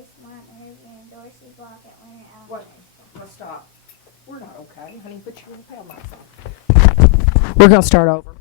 Grace Martin interviewing Dorsey Block at Winter What? Elementary School. Now stop. We're not okay, honey, but you're gonna tell myself. We're gonna start over.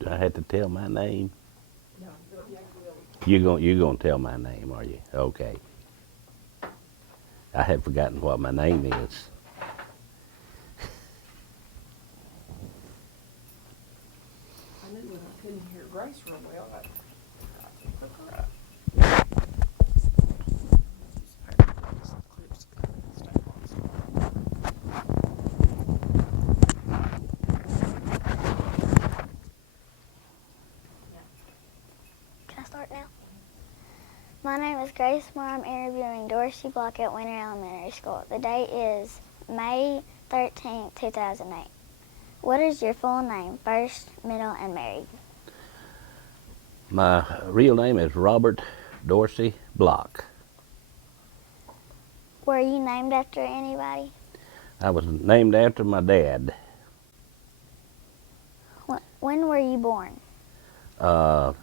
Do I have to tell my name? No, yeah, You gonna tell my name, are you? Okay. I had forgotten what my name is. I knew when I couldn't hear Grace real well, I hook her up. Can I start now? My name is Grace Moore. I'm interviewing Dorsey Block at Winter Elementary School. The date is May 13th, 2008. What is your full name, first, middle, and married? My real name is Robert Dorsey Block. Were you named after anybody? I was named after my dad. When were you born? March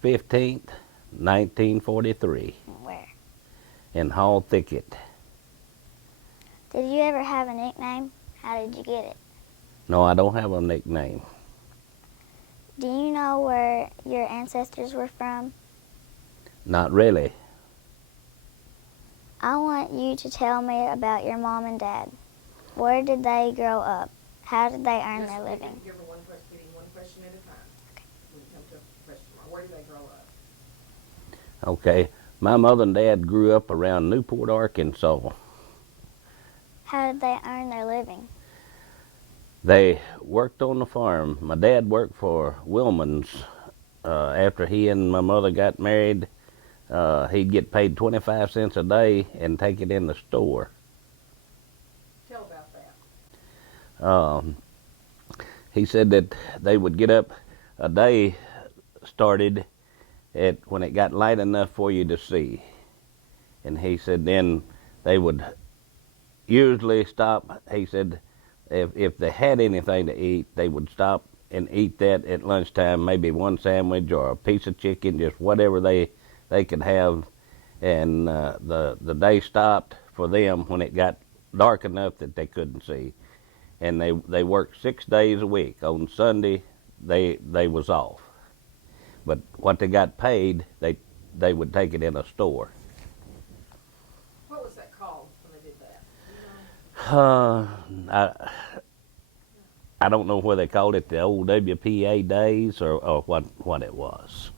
15th, 1943, Where? in Hall Thicket. Did you ever have a nickname? How did you get it? No, I don't have a nickname. Do you know where your ancestors were from? Not really. I want you to tell me about your mom and dad. Where did they grow up? How did they earn their living? Give her one question at a time. Okay. When you come to a question mark, where did they grow up? Okay. My mother and dad grew up around Newport, Arkansas. How did they earn their living? They worked on the farm. My dad worked for Wilman's. After he and my mother got married, he'd get paid 25 cents a day and take it in the store. Tell about that. He said that they would get up a day started at when it got light enough for you to see. And he said then they would usually stop. He said if they had anything to eat, they would stop and eat that at lunchtime, maybe one sandwich or a piece of chicken, just whatever they could have. And the day stopped for them when it got dark enough that they couldn't see. And they worked 6 days a week. On Sunday, they was off. But what they got paid, they would take it in a store. What was that called when they did that? I don't know where they called it, the old WPA days, or what it was.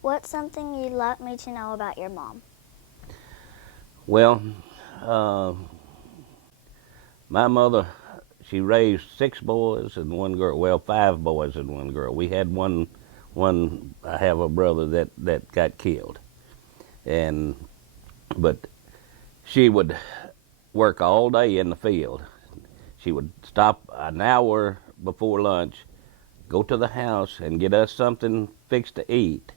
What's something you'd like me to know about your mom? Well, my mother, she raised 6 boys and 1 girl. Well, 5 boys and 1 girl. We had one. I have a brother that got killed, but she would work all day in the field. She would stop an hour before lunch, go to the house and get us something fixed to eat,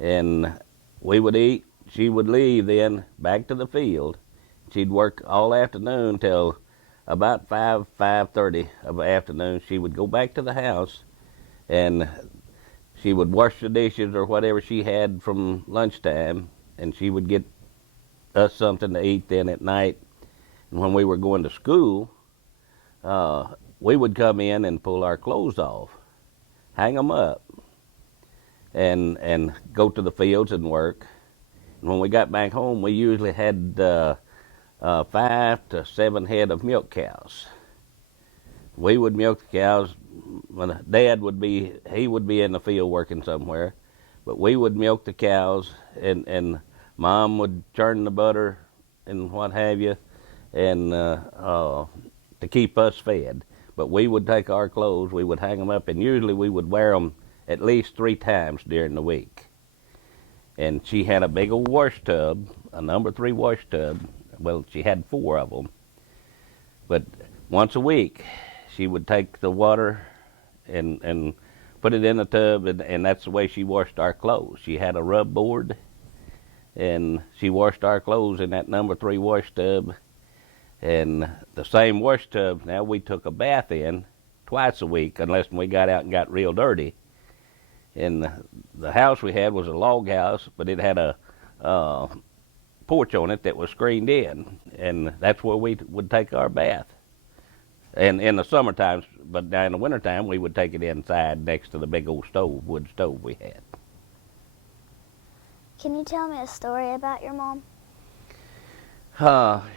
and we would eat. She would leave then back to the field. She'd work all afternoon till about 5:30 of the afternoon. She would go back to the house and she would wash the dishes or whatever she had from lunchtime, and she would get us something to eat then at night. And when we were going to school, we would come in and pull our clothes off, hang them up, and go to the fields and work. And when we got back home, we usually had 5 to 7 head of milk cows. We would milk the cows. When Dad would be in the field working somewhere, but we would milk the cows, and Mom would churn the butter and what have you, and to keep us fed. But we would take our clothes, we would hang them up, and usually we would wear them at least 3 times during the week. And she had a big old wash tub, a number 3 wash tub. Well, she had 4 of them. But once a week, she would take the water and put it in the tub, and that's the way she washed our clothes. She had a rub board, and she washed our clothes in that number 3 wash tub. And the same wash tub, now we took a bath in twice a week, unless we got out and got real dirty. And the house we had was a log house, but it had a porch on it that was screened in, and that's where we would take our bath. And in the summertime, but now in the wintertime, we would take it inside next to the big old stove, wood stove we had. Can you tell me a story about your mom?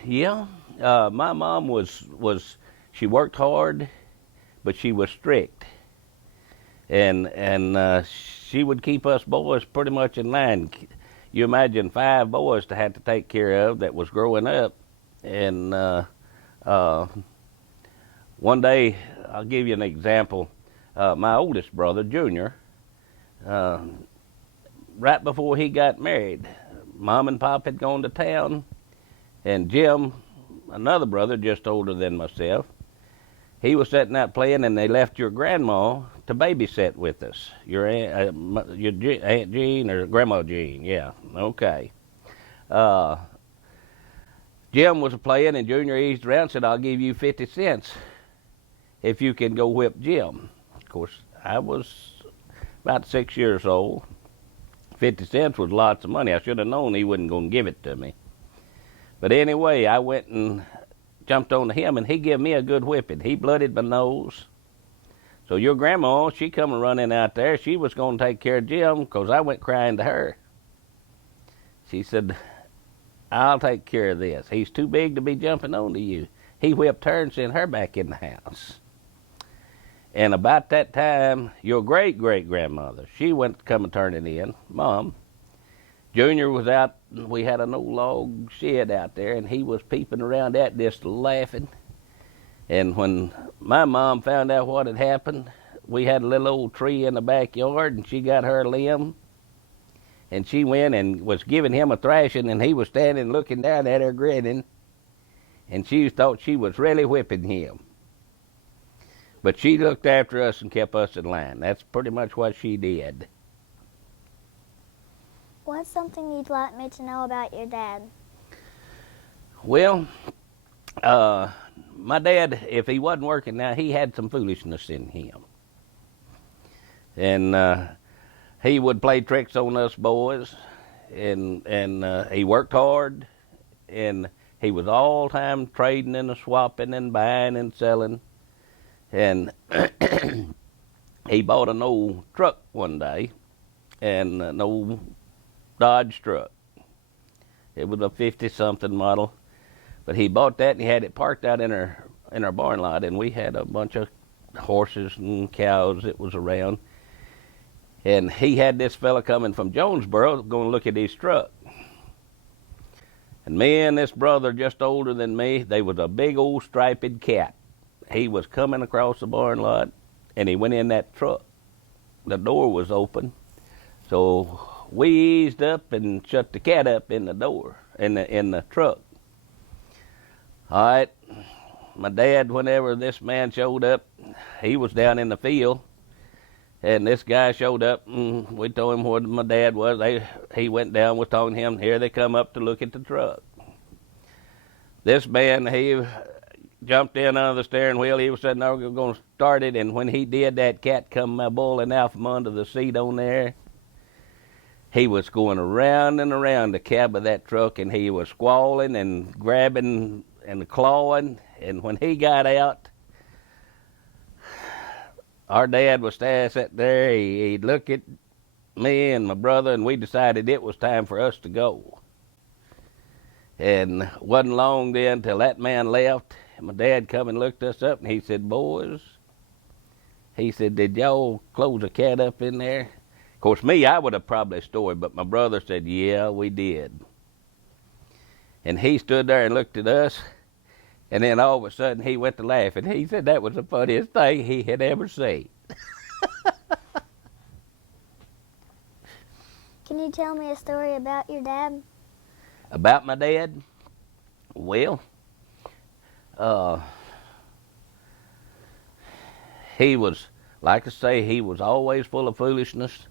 Yeah. My mom was she worked hard, but she was strict, and she would keep us boys pretty much in line. You imagine 5 boys to have to take care of that was growing up, and one day, I'll give you an example. My oldest brother, Junior, right before he got married, Mom and Pop had gone to town, and Jim, another brother just older than myself, he was sitting out playing, and they left your grandma to babysit with us. Your Aunt Jean or Grandma Jean, yeah, okay. Jim was playing, and Junior eased around and said, "I'll give you 50 cents if you can go whip Jim." Of course, I was about 6 years old. 50 cents was lots of money. I should have known he wasn't going to give it to me. But anyway, I went and jumped on him, and he gave me a good whipping. He blooded my nose. So your grandma, she come running out there. She was going to take care of Jim because I went crying to her. She said, "I'll take care of this. He's too big to be jumping onto you." He whipped her and sent her back in the house. And about that time, your great-great-grandmother, she went to come and turn it in, Mom. Junior was out, we had an old log shed out there, and he was peeping around that just laughing. And when my mom found out what had happened, we had a little old tree in the backyard, and she got her limb, and she went and was giving him a thrashing, and he was standing looking down at her grinning, and she thought she was really whipping him. But she looked after us and kept us in line. That's pretty much what she did. What's something you'd like me to know about your dad? Well, my dad, if he wasn't working now, he had some foolishness in him. And he would play tricks on us boys, and he worked hard, and he was all time trading and swapping and buying and selling. And he bought an old truck one day, and an old Dodge truck. It was a 50-something model, but he bought that and he had it parked out in our barn lot, and we had a bunch of horses and cows that was around. And he had this fella coming from Jonesboro going to look at his truck. And me and this brother, just older than me, they was a big old striped cat. He was coming across the barn lot, and he went in that truck. The door was open, so we eased up and shut the cat up in the door, in the truck. All right, my dad, whenever this man showed up, he was down in the field, and this guy showed up, and we told him where my dad was. He went down, was talking to him, here they come up to look at the truck. This man, he jumped in under the steering wheel. He was sitting there going to start it, and when he did, that cat come boiling out from under the seat on there. He was going around and around the cab of that truck, and he was squalling and grabbing and clawing. And when he got out, our dad was sitting there. He'd look at me and my brother, and we decided it was time for us to go. And wasn't long then till that man left. And my dad come and looked us up, and he said, "Boys," he said, "did y'all close a cat up in there?" Of course, me, I would have probably stored, but my brother said, "Yeah, we did." And he stood there and looked at us, and then all of a sudden he went to laughing. He said that was the funniest thing he had ever seen. Can you tell me a story about your dad? About my dad? Well, he was, like I say, he was always full of foolishness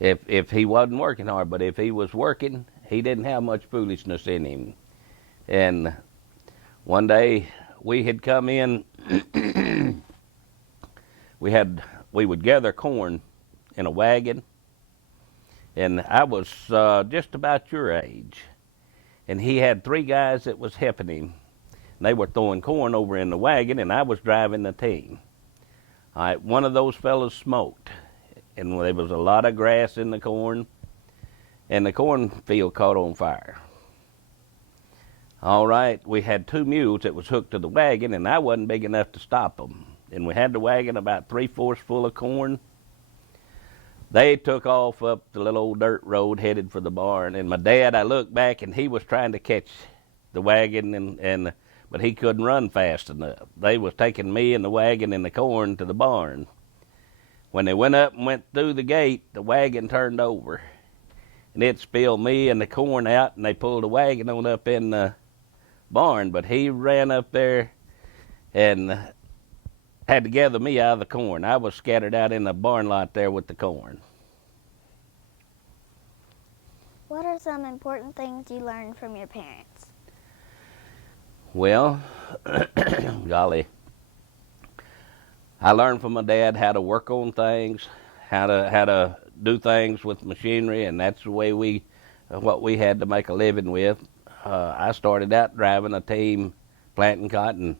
if he wasn't working hard. But if he was working, he didn't have much foolishness in him. And one day we had come in, we would gather corn in a wagon, and I was just about your age. And he had 3 guys that was helping him. And they were throwing corn over in the wagon, and I was driving the team. All right, one of those fellows smoked, and there was a lot of grass in the corn, and the cornfield caught on fire. All right, we had 2 mules that was hooked to the wagon, and I wasn't big enough to stop them. And we had the wagon about 3/4 full of corn. They took off up the little old dirt road headed for the barn. And my dad, I looked back, and he was trying to catch the wagon, but he couldn't run fast enough. They was taking me and the wagon and the corn to the barn. When they went up and went through the gate, the wagon turned over, and it spilled me and the corn out, and they pulled the wagon on up in the barn. But he ran up there and had to gather me out of the corn. I was scattered out in the barn lot there with the corn. What are some important things you learned from your parents? Well, golly, I learned from my dad how to work on things, how to do things with machinery, and that's the way what we had to make a living with. I started out driving a team planting cotton,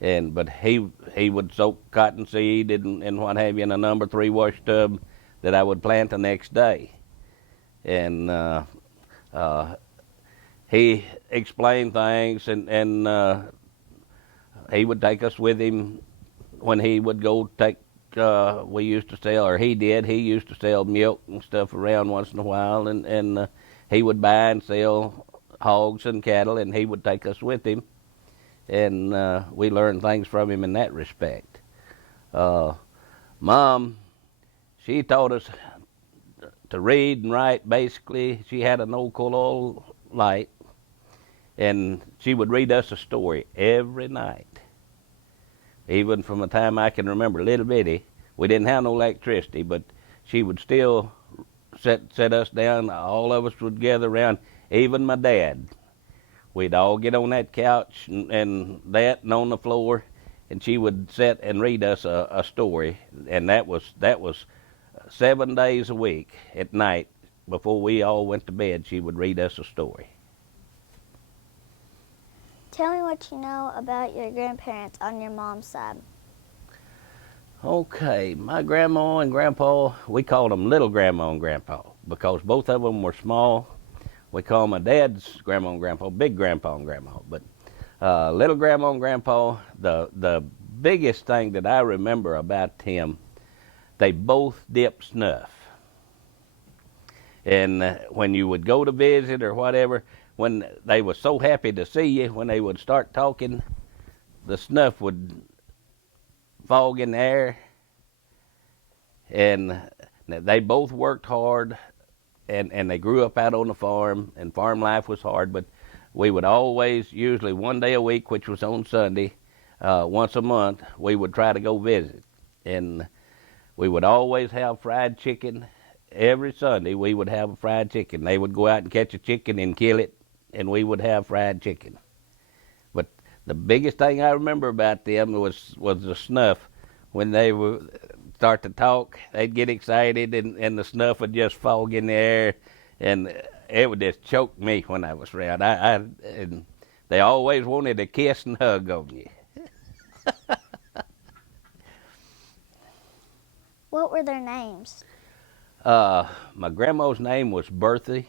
but he would soak cotton seed and what have you in a number 3 wash tub that I would plant the next day. And he explained things, and he would take us with him when he would go take. We used to sell, or he did. He used to sell milk and stuff around once in a while, and he would buy and sell hogs and cattle, and he would take us with him, and we learned things from him in that respect. Mom, she taught us to read and write. Basically, she had an old coal oil light, and she would read us a story every night. Even from the time I can remember, little bitty. We didn't have no electricity, but she would still set us down. All of us would gather around, even my dad. We'd all get on that couch and on the floor, and she would sit and read us a story, and that was 7 days a week at night. Before we all went to bed, she would read us a story. Tell me what you know about your grandparents on your mom's side. Okay, my grandma and grandpa, we called them little grandma and grandpa because both of them were small. We call my dad's grandma and grandpa big grandpa and grandma. But little grandma and grandpa, the biggest thing that I remember about them, they both dipped snuff. And when you would go to visit or whatever, when they were so happy to see you, when they would start talking, the snuff would fog in the air. And they both worked hard, and they grew up out on the farm, and farm life was hard, but we would always, usually one day a week, which was on Sunday, once a month, we would try to go visit. And we would always have fried chicken. Every Sunday we would have a fried chicken. They would go out and catch a chicken and kill it, and we would have fried chicken. But the biggest thing I remember about them was the snuff. When they would start to talk, they'd get excited, and the snuff would just fog in the air, and it would just choke me when I was around. And they always wanted to kiss and hug on you. What were their names? My grandma's name was Berthy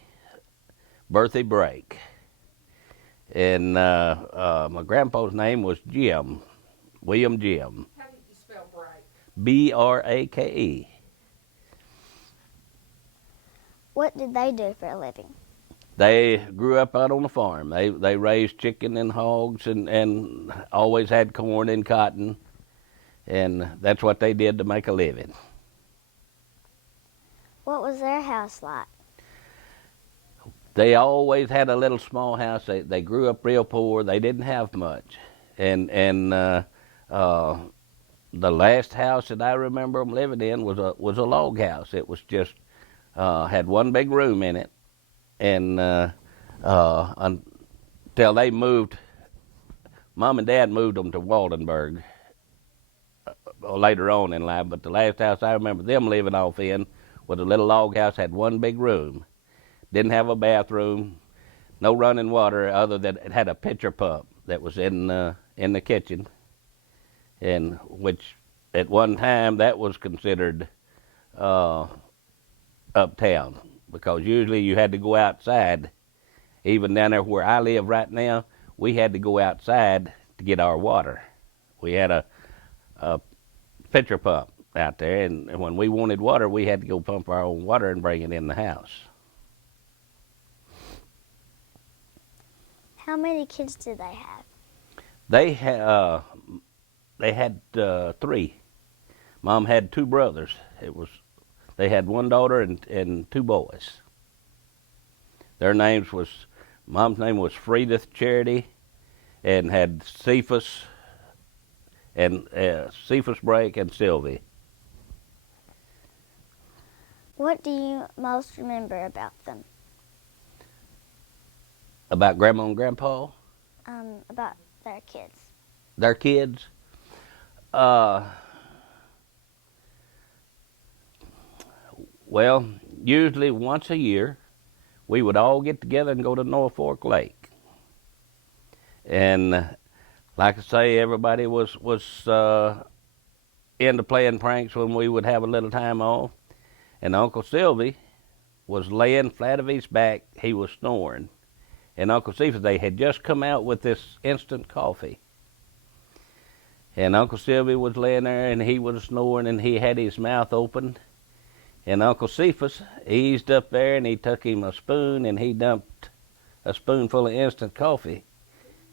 Brake. And my grandpa's name was William Jim. How did you spell Brake? Brake. What did they do for a living? They grew up out on the farm. They raised chicken and hogs and always had corn and cotton, and that's what they did to make a living. What was their house like? They always had a little small house. They grew up real poor. They didn't have much, and the last house that I remember them living in was a log house. It was just had one big room in it, and until they moved, Mom and Dad moved them to Waldenburg later on in life. But the last house I remember them living off in was a little log house. Had one big room, didn't have a bathroom, no running water other than it had a pitcher pump that was in the kitchen, and which at one time that was considered uptown, because usually you had to go outside. Even down there where I live right now, we had to go outside to get our water. We had a pitcher pump out there, and when we wanted water, we had to go pump our own water and bring it in the house. How many kids did they have? They had 3. Mom had 2 brothers. They had 1 daughter and 2 boys. Their names was, Mom's name was Fredith Charity, and had Cephas Brake and Sylvie. What do you most remember about them? About Grandma and Grandpa, About their kids. their kids. Well, usually once a year, we would all get together and go to North Fork Lake. And like I say, everybody was into playing pranks when we would have a little time off. And Uncle Sylvie was laying flat of his back. He was snoring. And Uncle Cephas, they had just come out with this instant coffee. And Uncle Sylvie was laying there, and he was snoring, and he had his mouth open. And Uncle Cephas eased up there, and he took him a spoon, and he dumped a spoonful of instant coffee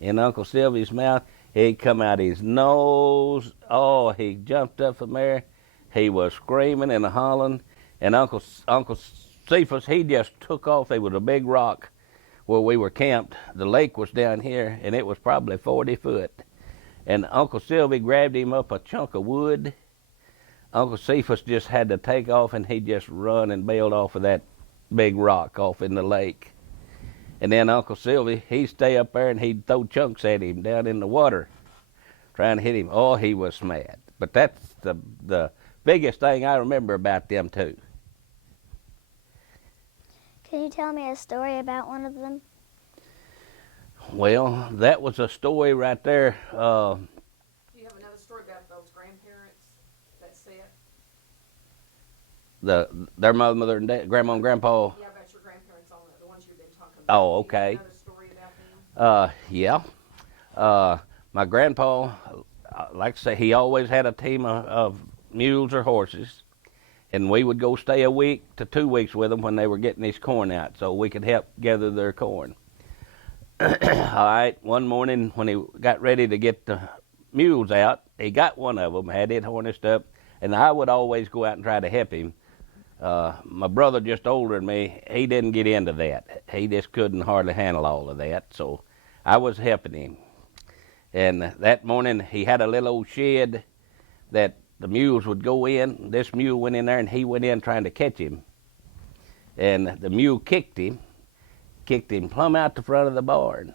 in Uncle Sylvie's mouth. It come out his nose. Oh, he jumped up from there. He was screaming and hollering. And Uncle Cephas, he just took off. There was a big rock where we were camped. The lake was down here, and it was probably 40 foot. And Uncle Sylvie grabbed him up a chunk of wood. Uncle Cephas just had to take off, and he just run and bailed off of that big rock off in the lake. And then Uncle Sylvie, he'd stay up there, and he'd throw chunks at him down in the water, trying to hit him. Oh, he was mad. But that's the biggest thing I remember about them two. Can you tell me a story about one of them? Well, that was a story right there. Do you have another story about those grandparents that said? Their mother and dad, Grandma and Grandpa. Yeah, about your grandparents on the ones you've been talking about. Oh, Do you have okay. another story about them? Yeah. My grandpa, like I say, he always had a team of mules or horses, and we would go stay a week to 2 weeks with them when they were getting his corn out, so we could help gather their corn. All right, one morning when he got ready to get the mules out, he got one of them, had it harnessed up, and I would always go out and try to help him. My brother, just older than me, he didn't get into that. He just couldn't hardly handle all of that, so I was helping him. And that morning, he had a little old shed that the mules would go in. This mule went in there, and he went in trying to catch him. And the mule kicked him plumb out the front of the barn.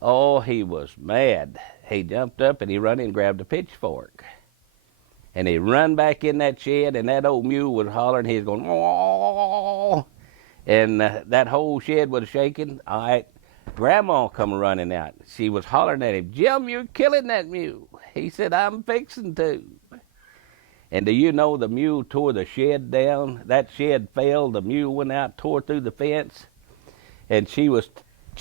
Oh, he was mad. He jumped up, and he run in and grabbed a pitchfork. And he run back in that shed, and that old mule was hollering. He was going, oh, and that whole shed was shaking. All right, Grandma come running out. She was hollering at him, Jim, you're killing that mule. He said, I'm fixing to. And do you know the mule tore the shed down? That shed fell. The mule went out, tore through the fence, and she was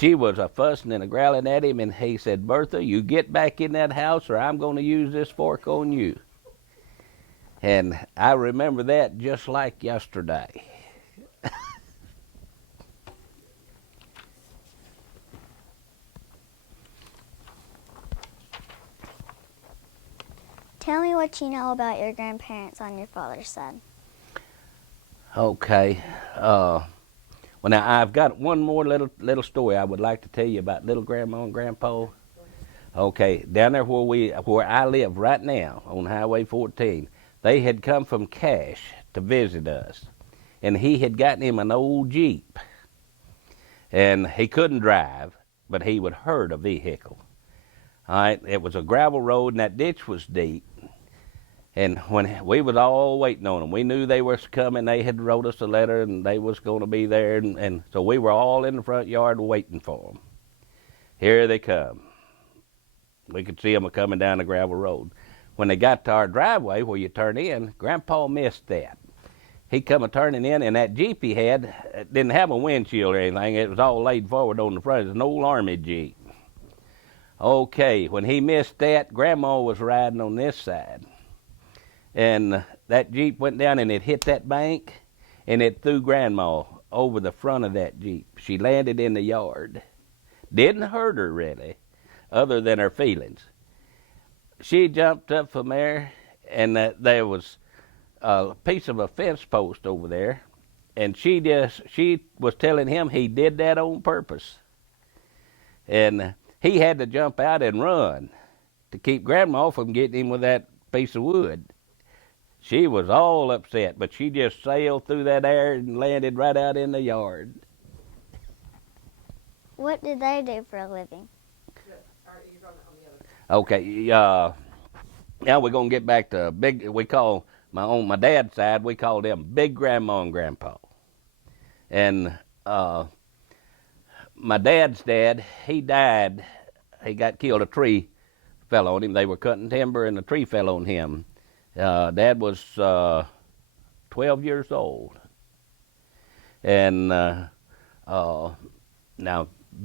a fussing and a growling at him. And he said, Bertha, you get back in that house, or I'm going to use this fork on you. And I remember that just like yesterday. Tell me what you know about your grandparents on your father's side. Okay. Well, now I've got one more little story I would like to tell you about little grandma and grandpa. Okay, down there where I live right now on Highway 14, they had come from Cache to visit us, and he had gotten him an old Jeep, and he couldn't drive, but he would herd a vehicle. All right, it was a gravel road, and that ditch was deep. And when we was all waiting on them, we knew they was coming. They had wrote us a letter, and they was going to be there, and so we were all in the front yard waiting for them. Here they come. We could see them coming down the gravel road. When they got to our driveway where you turn in, Grandpa missed that. He come a turning in, and that Jeep he had didn't have a windshield or anything. It was all laid forward on the front. It was an old Army Jeep. Okay, when he missed that, Grandma was riding on this side. And that Jeep went down, and it hit that bank, and it threw Grandma over the front of that Jeep. She landed in the yard. Didn't hurt her, really, other than her feelings. She jumped up from there, and there was a piece of a fence post over there, and she was telling him he did that on purpose. And he had to jump out and run to keep Grandma from getting him with that piece of wood. She was all upset, but she just sailed through that air and landed right out in the yard. What did they do for a living? Okay, now we're gonna get back to big. We call on my dad's side, we call them Big Grandma and Grandpa. And my dad's dad, he died. He got killed. A tree fell on him. They were cutting timber, and a tree fell on him. Dad was 12 years old. And now,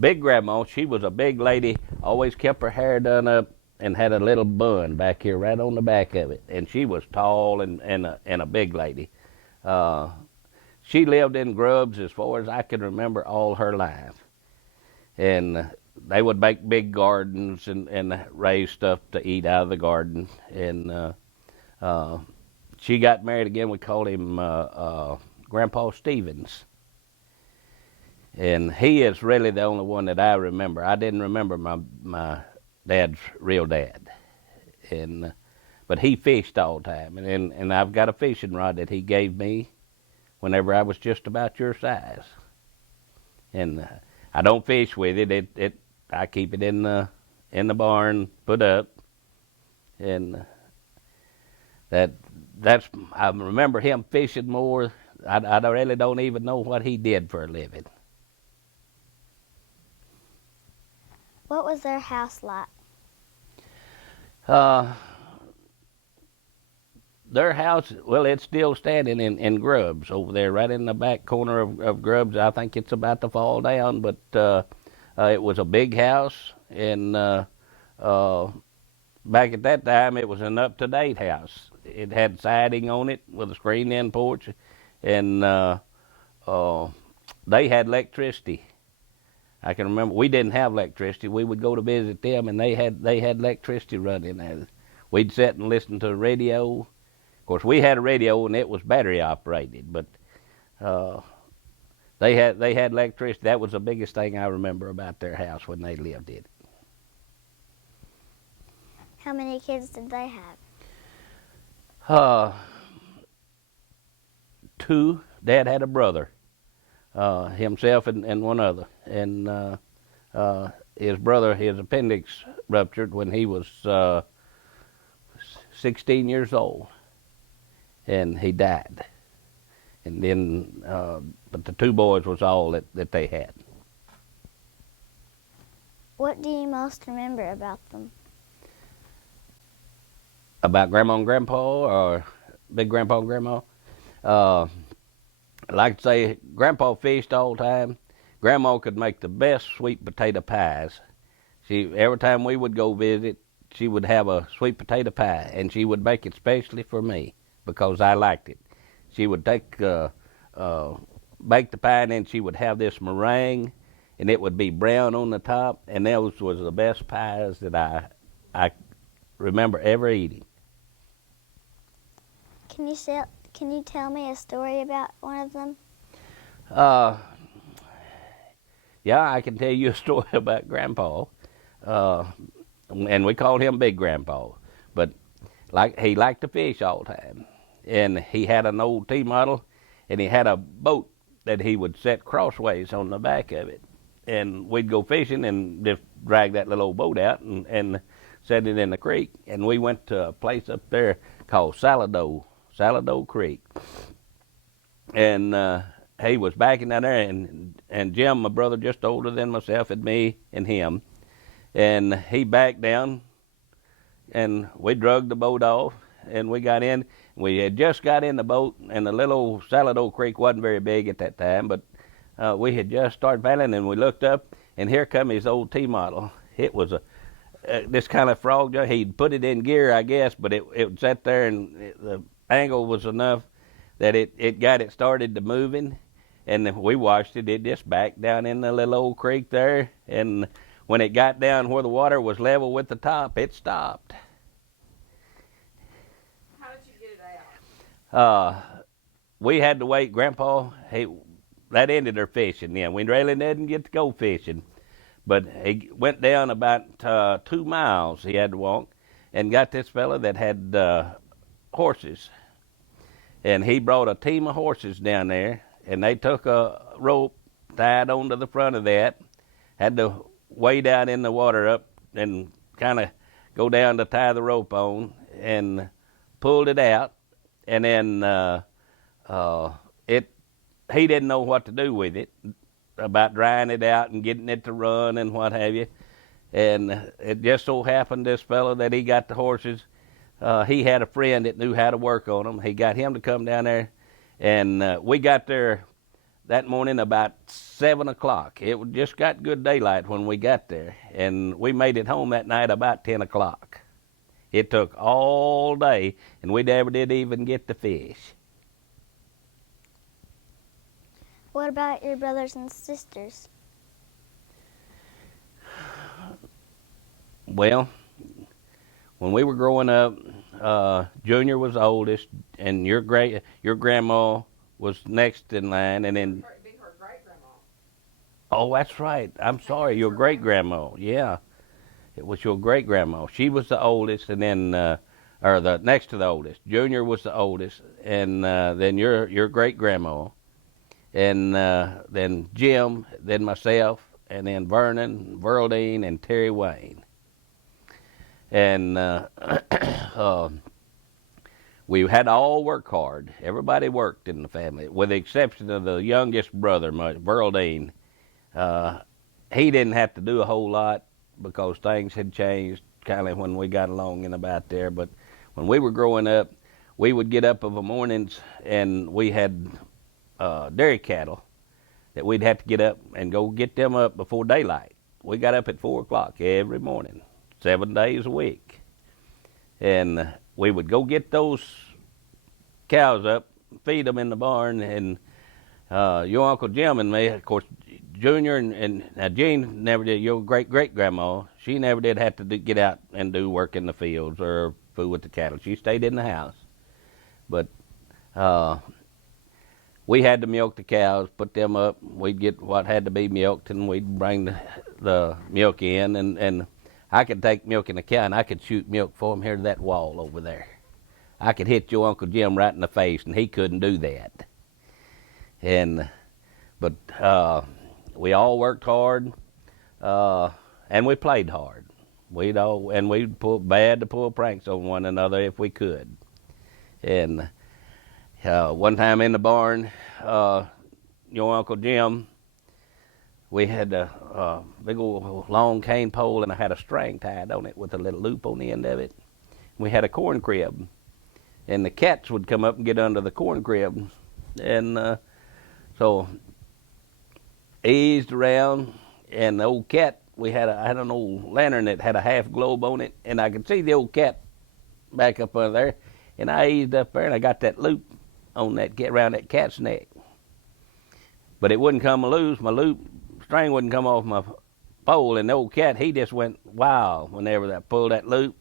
Big Grandma, she was a big lady, always kept her hair done up and had a little bun back here right on the back of it. And she was tall and a big lady. She lived in Grubbs as far as I can remember all her life. And they would make big gardens and raise stuff to eat out of the garden. And she got married again. We called him Grandpa Stevens. And he is really the only one that I remember. I didn't remember my dad's real dad. But he fished all the time. And I've got a fishing rod that he gave me whenever I was just about your size. And I don't fish with it. I keep it in the barn, put up. And that's I remember him fishing more. I really don't even know what he did for a living. What was their house like? Their house, well, it's still standing in Grubbs over there, right in the back corner of Grubbs. I think it's about to fall down, but it was a big house, and back at that time, it was an up-to-date house. It had siding on it with a screened-in porch, and they had electricity. I can remember we didn't have electricity. We would go to visit them, and they had electricity running there. We'd sit and listen to the radio. Of course, we had a radio, and it was battery operated, but they had electricity. That was the biggest thing I remember about their house when they lived in it. How many kids did they have? 2. Dad had a brother, himself and one other. And his brother, his appendix ruptured when he was 16 years old, and he died. And then, but the 2 boys was all that they had. What do you most remember about them? About Grandma and Grandpa, or Big Grandpa and Grandma? I like to say, Grandpa fished all the time. Grandma could make the best sweet potato pies. Every time we would go visit, she would have a sweet potato pie, and she would make it specially for me because I liked it. She would bake the pie, and then she would have this meringue, and it would be brown on the top, and those was the best pies that I remember ever eating. Can you tell me a story about one of them? Yeah, I can tell you a story about Grandpa, and we called him Big Grandpa. But he liked to fish all the time, and he had an old T model, and he had a boat that he would set crossways on the back of it, and we'd go fishing and just drag that little old boat out and set it in the creek. And we went to a place up there called Salado Creek, and he was backing down there, and Jim, my brother, just older than myself, and me and him, and he backed down, and we drug the boat off, and we got in. We had just got in the boat, and the little old Salado Creek wasn't very big at that time, but we had just started paddling, and we looked up, and here come his old T model. It was this kind of frog. He'd put it in gear, I guess, but it sat there, and the angle was enough that it got it started to moving, and we watched it. It just backed down in the little old creek there, and when it got down where the water was level with the top, it stopped. How did you get it out? We had to wait. Grandpa, that ended our fishing then. We really didn't get to go fishing, but he went down about 2 miles he had to walk, and got this fella that had horses. And he brought a team of horses down there, and they took a rope tied onto the front of that, had to wade out in the water up and kind of go down to tie the rope on, and pulled it out. And then he didn't know what to do with it, about drying it out and getting it to run and what have you. And it just so happened this fellow that he got the horses, he had a friend that knew how to work on them. He got him to come down there, and we got there that morning about 7 o'clock. It just got good daylight when we got there, and we made it home that night about 10 o'clock. It took all day, and we never did even get to fish. What about your brothers and sisters? Well, when we were growing up, Junior was the oldest, and your grandma was next in line, and then Be her great grandma. oh, that's right. I'm sorry, your great grandma. Yeah, it was your great grandma. She was the oldest, and then or the next to the oldest. Junior was the oldest, and then your great grandma, and then Jim, then myself, and then Vernon, Veraldine, and Terry Wayne. And we had to all work hard. Everybody worked in the family, with the exception of the youngest brother, Veraldine. He didn't have to do a whole lot because things had changed kind of when we got along and about there. But when we were growing up, we would get up of the mornings, and we had dairy cattle that we'd have to get up and go get them up before daylight. We got up at 4 o'clock every morning, 7 days a week. And we would go get those cows up, feed them in the barn, and your Uncle Jim and me, of course, Junior and Jean never did, your great-great-grandma, she never did have to get out and do work in the fields or fool with the cattle. She stayed in the house. But we had to milk the cows, put them up. We'd get what had to be milked, and we'd bring the milk in, and I could take milk in the cow, and I could shoot milk for him here to that wall over there. I could hit your Uncle Jim right in the face, and he couldn't do that. But we all worked hard, and we played hard. We'd pull pranks on one another if we could. And one time in the barn, your Uncle Jim, we had a big old long cane pole, and I had a string tied on it with a little loop on the end of it. We had a corn crib, and the cats would come up and get under the corn crib. And so eased around, and the old cat, I had an old lantern that had a half globe on it, and I could see the old cat back up under there, and I eased up there, and I got that loop on that around that cat's neck. But it wouldn't come loose. My loop string wouldn't come off my pole, and the old cat, he just went wild whenever I pulled that loop.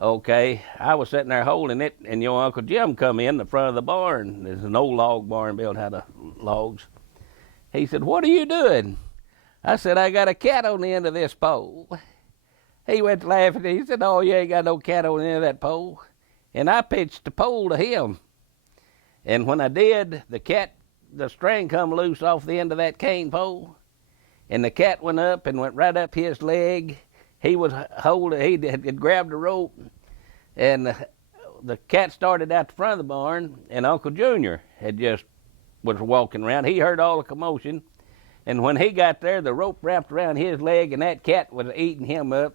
Okay, I was sitting there holding it, and your Uncle Jim come in the front of the barn. There's an old log barn built out of logs. He said, "What are you doing?" I said, "I got a cat on the end of this pole." He went laughing. He said, "Oh, you ain't got no cat on the end of that pole." And I pitched the pole to him. And when I did, the string come loose off the end of that cane pole, and the cat went up and went right up his leg. He had grabbed the rope, and the cat started out the front of the barn, and Uncle Junior was walking around. He heard all the commotion, and when he got there, the rope wrapped around his leg, and that cat was eating him up.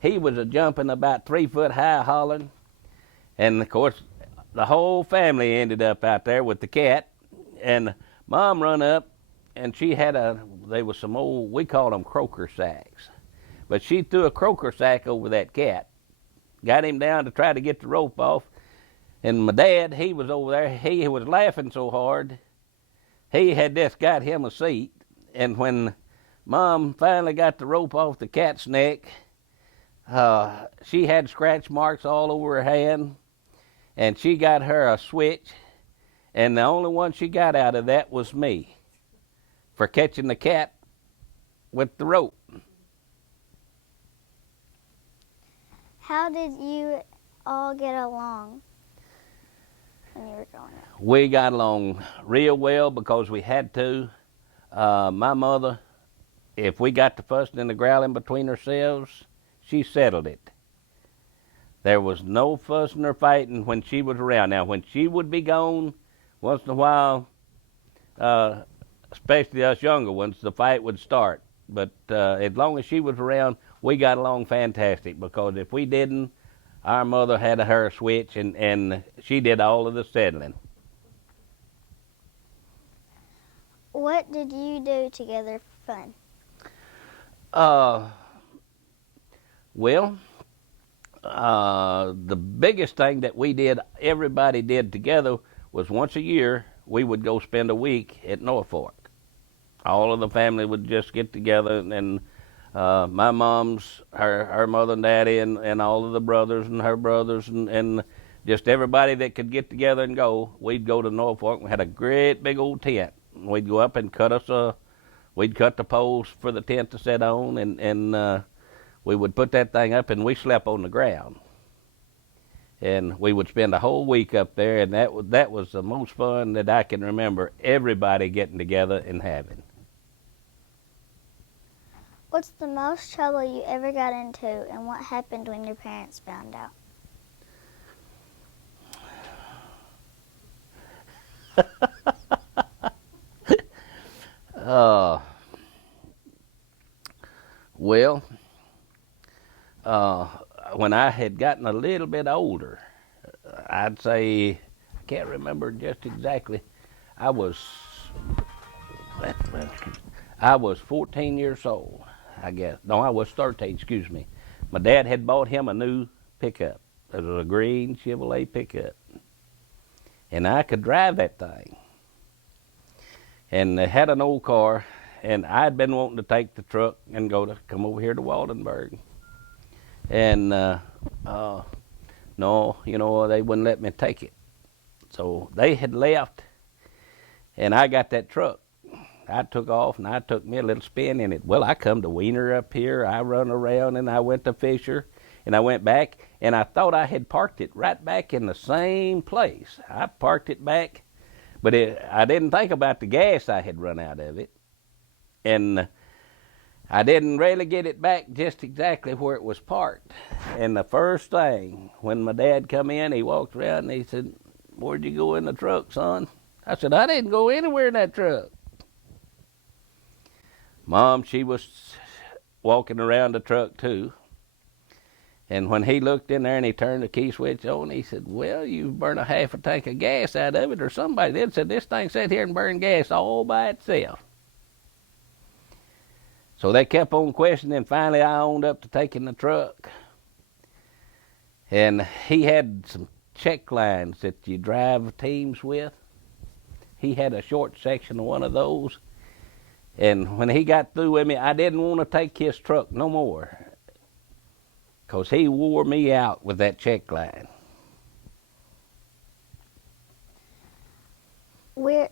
He was jumping about 3 foot high, hollering, and of course, the whole family ended up out there with the cat. And Mom run up, and they was some old, we called them croaker sacks. But she threw a croaker sack over that cat, got him down to try to get the rope off. And my dad, he was over there. He was laughing so hard, he had just got him a seat. And when Mom finally got the rope off the cat's neck, she had scratch marks all over her hand, and she got her a switch. And the only one she got out of that was me for catching the cat with the rope. How did you all get along when you were growing up? We got along real well because we had to. My mother, if we got to fussing and the growling between ourselves, she settled it. There was no fussing or fighting when she was around. Now, when she would be gone, once in a while, especially us younger ones, the fight would start. But as long as she was around, we got along fantastic, because if we didn't, our mother had her switch, and she did all of the settling. What did you do together for fun? The biggest thing that everybody did together, was once a year we would go spend a week at Norfolk. All of the family would just get together, and my mom's, her mother and daddy, and all of the brothers and her brothers, and just everybody that could get together and go. We'd go to Norfolk. We had a great big old tent. We'd go up and we'd cut the poles for the tent to sit on, and we would put that thing up, and we slept on the ground. And we would spend a whole week up there, and that was the most fun that I can remember everybody getting together and having. What's the most trouble you ever got into, and what happened when your parents found out? When I had gotten a little bit older, I'd say, I can't remember just exactly, I was 14 years old, I guess. No, I was 13, excuse me. My dad had bought him a new pickup. It was a green Chevrolet pickup. And I could drive that thing. And they had an old car, and I'd been wanting to take the truck and come over here to Waldenburg. And no, they wouldn't let me take it. So they had left, and I got that truck. I took off, and I took me a little spin in it. Well, I come to Wiener up here. I run around, and I went to Fisher, and I went back, and I thought I had parked it right back in the same place. I parked it back, but I didn't think about the gas I had run out of it. And I didn't really get it back just exactly where it was parked. And the first thing, when my dad come in, he walked around and he said, "Where'd you go in the truck, son?" I said, "I didn't go anywhere in that truck." Mom, she was walking around the truck too. And when he looked in there and he turned the key switch on, he said, "Well, you've burned a half a tank of gas out of it," or somebody did. Said, "This thing sat here and burned gas all by itself." So they kept on questioning, and finally I owned up to taking the truck. And he had some check lines that you drive teams with. He had a short section of one of those. And when he got through with me, I didn't want to take his truck no more. 'cause he wore me out with that check line. Were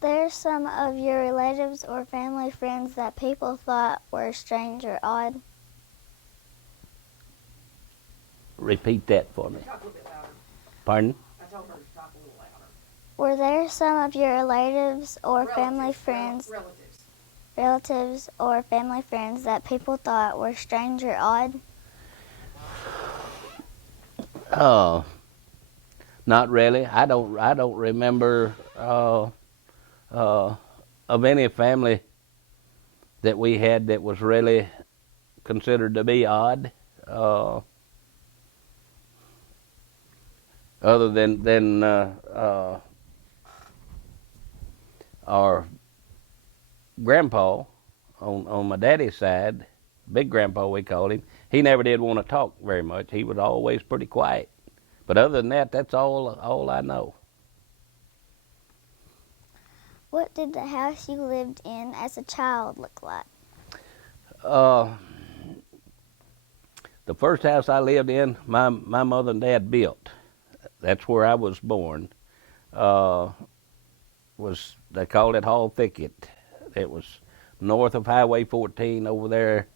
there some of your relatives or family friends that people thought were strange or odd? Repeat that for me. Talk a little bit louder. Pardon? I told her to talk a little louder. Were there some of your relatives or family friends, relatives or family friends that people thought were strange or odd? Not really. I don't remember of any family that we had that was really considered to be odd. Other than our grandpa on my daddy's side, big grandpa we called him. He never did want to talk very much. He was always pretty quiet. But other than that, that's all I know. What did the house you lived in as a child look like? The first house I lived in, my mother and dad built. That's where I was born. They called it Hall Thicket. It was north of Highway 14 over there,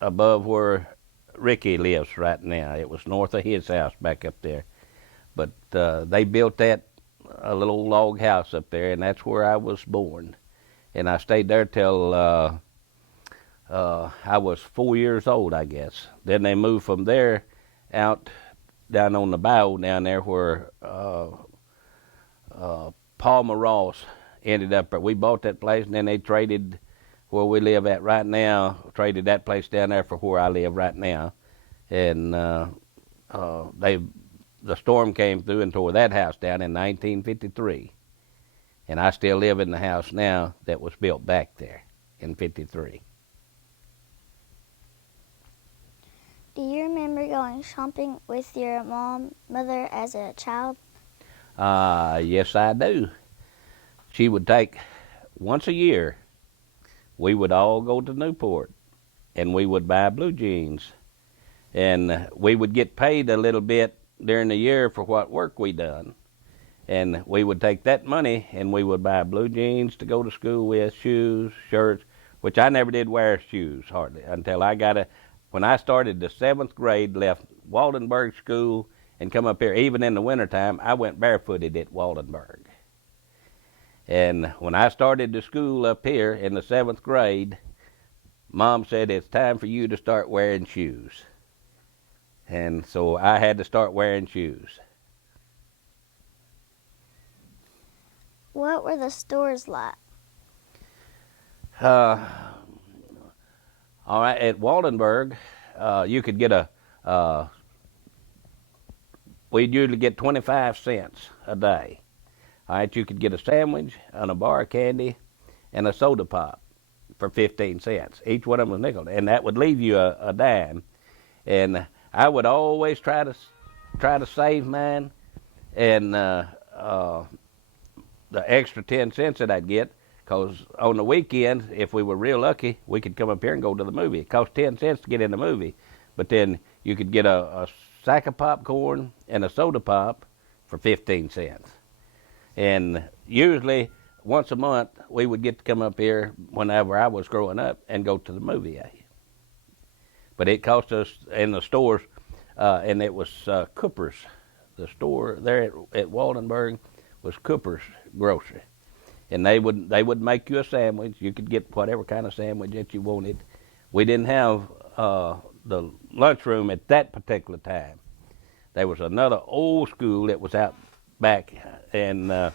above where Ricky lives right now. It was north of his house back up there. But they built that a little log house up there, and that's where I was born. And I stayed there till I was 4 years old, I guess. Then they moved from there out down on the bayou down there where Palmer Ross ended up. We bought that place, and then they traded where we live at right now, traded that place down there for where I live right now. And the storm came through and tore that house down in 1953. And I still live in the house now that was built back there in 53. Do you remember going shopping with your mother as a child? Yes, I do. She would take, once a year, we would all go to Newport, and we would buy blue jeans. And we would get paid a little bit during the year for what work we done. And we would take that money, and we would buy blue jeans to go to school with, shoes, shirts, which I never did wear shoes hardly until when I started the 7th grade, left Waldenburg School and come up here. Even in the wintertime, I went barefooted at Waldenburg. And when I started the school up here in the 7th grade, Mom said, it's time for you to start wearing shoes. And so I had to start wearing shoes. What were the stores like? All right, at Waldenburg, you could get we'd usually get 25 cents a day. All right, you could get a sandwich and a bar of candy and a soda pop for 15 cents. Each one of them was a nickel, and that would leave you a dime. And I would always try to save mine, and the extra 10 cents that I'd get, because on the weekends, if we were real lucky, we could come up here and go to the movie. It cost 10 cents to get in the movie, but then you could get a sack of popcorn and a soda pop for 15 cents. And usually once a month, we would get to come up here whenever I was growing up and go to the movie. But it cost us in the stores, and it was Cooper's. The store there at Waldenburg was Cooper's Grocery. And they would make you a sandwich. You could get whatever kind of sandwich that you wanted. We didn't have the lunchroom at that particular time. There was another old school that was out back, and the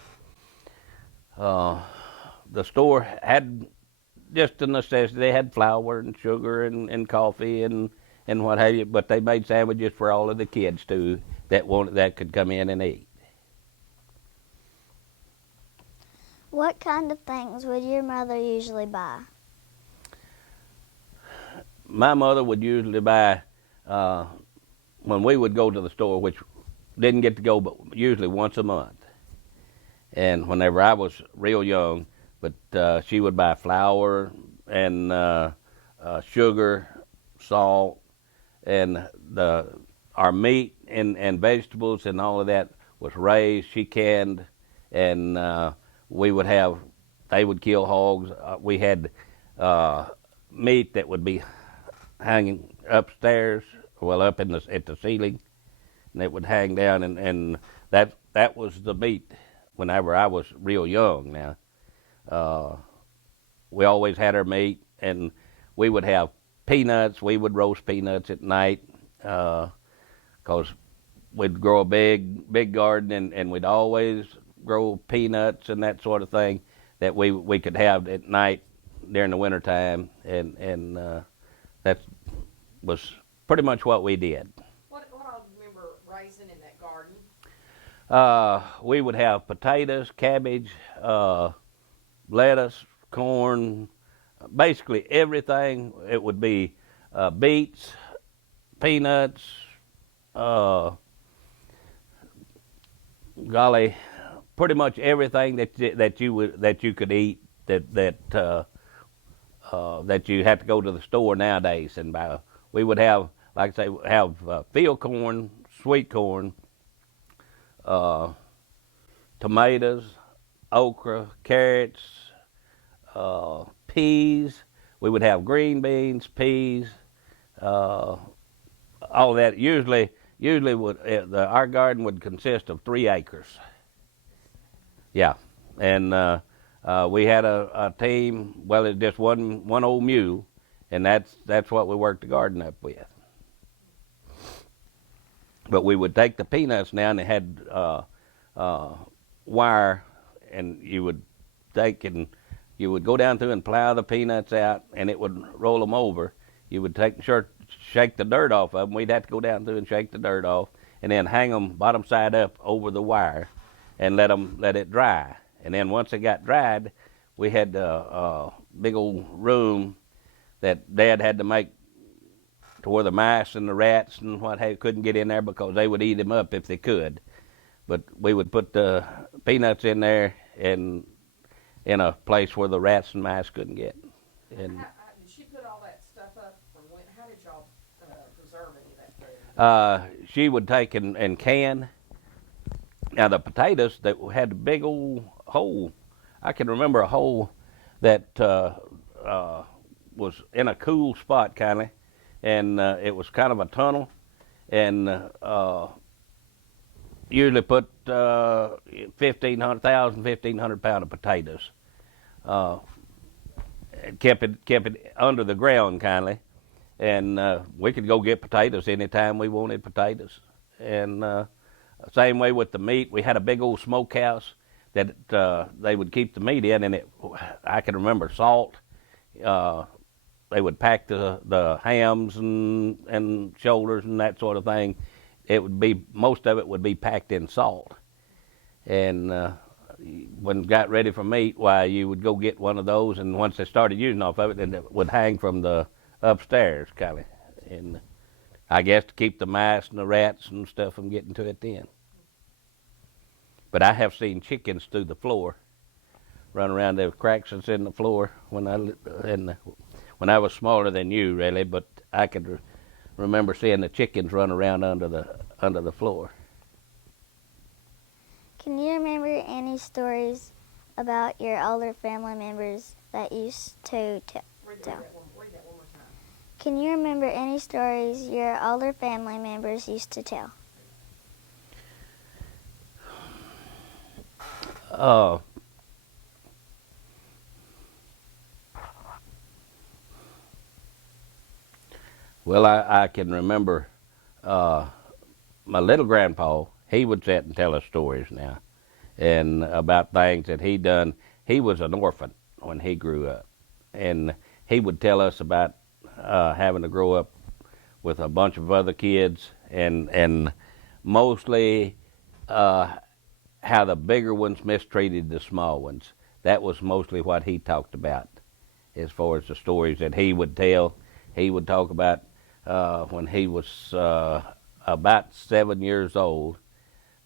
store had just the necessity. They had flour and sugar and coffee and what have you, but they made sandwiches for all of the kids too that could come in and eat. What kind of things would your mother usually buy? My mother would usually buy, when we would go to the store, which didn't get to go but usually once a month. And whenever I was real young, but she would buy flour and sugar, salt, and our meat and vegetables and all of that was raised. She canned, and we would have. They would kill hogs. We had meat that would be hanging upstairs, well, up at the ceiling, and it would hang down, and that was the meat. Whenever I was real young, now we always had our meat, and we would have peanuts. We would roast peanuts at night, because we'd grow a big garden, and we'd always grow peanuts and that sort of thing that we could have at night during the wintertime, and that was pretty much what we did. What all do you remember raising in that garden? We would have potatoes, cabbage, lettuce, corn, basically everything. It would be beets, peanuts, golly, pretty much everything that you could eat that you have to go to the store nowadays and buy. We would have, like I say, field corn, sweet corn, tomatoes, okra, carrots, peas. We would have green beans, peas, all that. Usually our garden would consist of 3 acres. Yeah, and we had a team. Well, it's just one old mule, and that's what we worked the garden up with. But we would take the peanuts now, and they had wire, and you would take and you would go down through and plow the peanuts out, and it would roll them over. You would shake the dirt off of them. We'd have to go down through and shake the dirt off, and then hang them bottom side up over the wire, and let it dry. And then once it got dried, we had a big old room that Dad had to make to where the mice and the rats and what have couldn't get in there because they would eat them up if they could. But we would put the peanuts in there and in a place where the rats and mice couldn't get. And How did she put all that stuff up from when? How did y'all preserve any of that food? she would take and can. Now the potatoes that had a big old hole, I can remember a hole that was in a cool spot kind of, and it was kind of a tunnel, and usually put 1,500 pound of potatoes. Kept it under the ground kindly, and we could go get potatoes anytime we wanted potatoes. And same way with the meat. We had a big old smokehouse that they would keep the meat in, and I can remember salt. They would pack the hams and shoulders and that sort of thing. Most of it would be packed in salt. And when it got ready for meat, why, you would go get one of those, and once they started using off of it, then it would hang from the upstairs, kind of. And I guess to keep the mice and the rats and stuff from getting to it then. But I have seen chickens through the floor, run around. There were cracks in the floor when I was smaller than you, really. But I could remember seeing the chickens run around under the floor. Can you remember any stories about your older family members that used to tell? Read that one more time. Can you remember any stories your older family members used to tell? Well, I can remember my little grandpa. He would sit and tell us stories now, and about things that he'd done. He was an orphan when he grew up, and he would tell us about having to grow up with a bunch of other kids, and mostly how the bigger ones mistreated the small ones. That was mostly what he talked about, as far as the stories that he would tell. He would talk about when he was about 7 years old,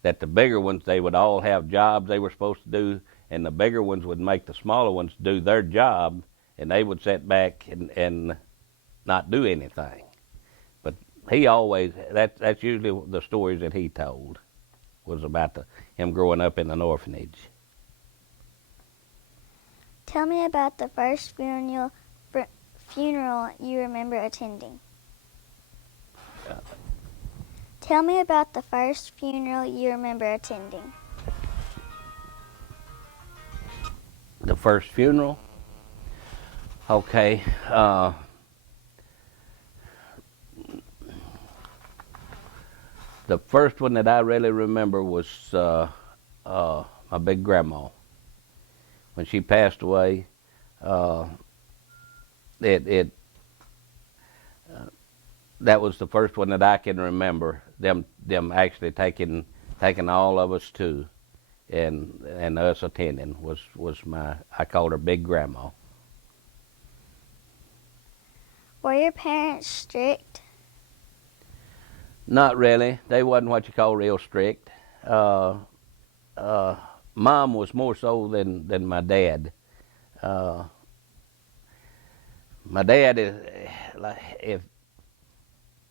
that the bigger ones, they would all have jobs they were supposed to do, and the bigger ones would make the smaller ones do their job, and they would sit back and not do anything. But he always that's usually the stories that he told was about him growing up in an orphanage. Tell me about the first funeral you remember attending. Tell me about the first funeral you remember attending. The first funeral? Okay. The first one that I really remember was my big grandma. When she passed away, it that was the first one that I can remember. Them actually taking all of us to, and us attending was my, I called her Big Grandma. Were your parents strict? Not really. They wasn't what you call real strict. Mom was more so than my dad. My dad is like, if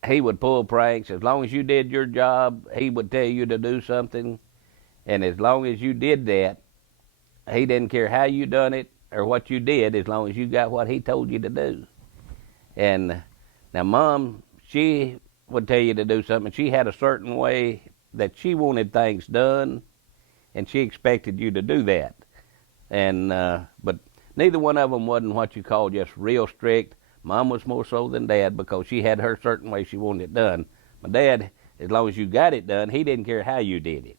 he would pull pranks, as long as you did your job, he would tell you to do something, and as long as you did that, he didn't care how you done it or what you did, as long as you got what he told you to do. And now, Mom, she would tell you to do something. She had a certain way that she wanted things done, and she expected you to do that. And but neither one of them wasn't what you call just real strict. Mom was more so than Dad because she had her certain way she wanted it done. My dad, as long as you got it done, he didn't care how you did it.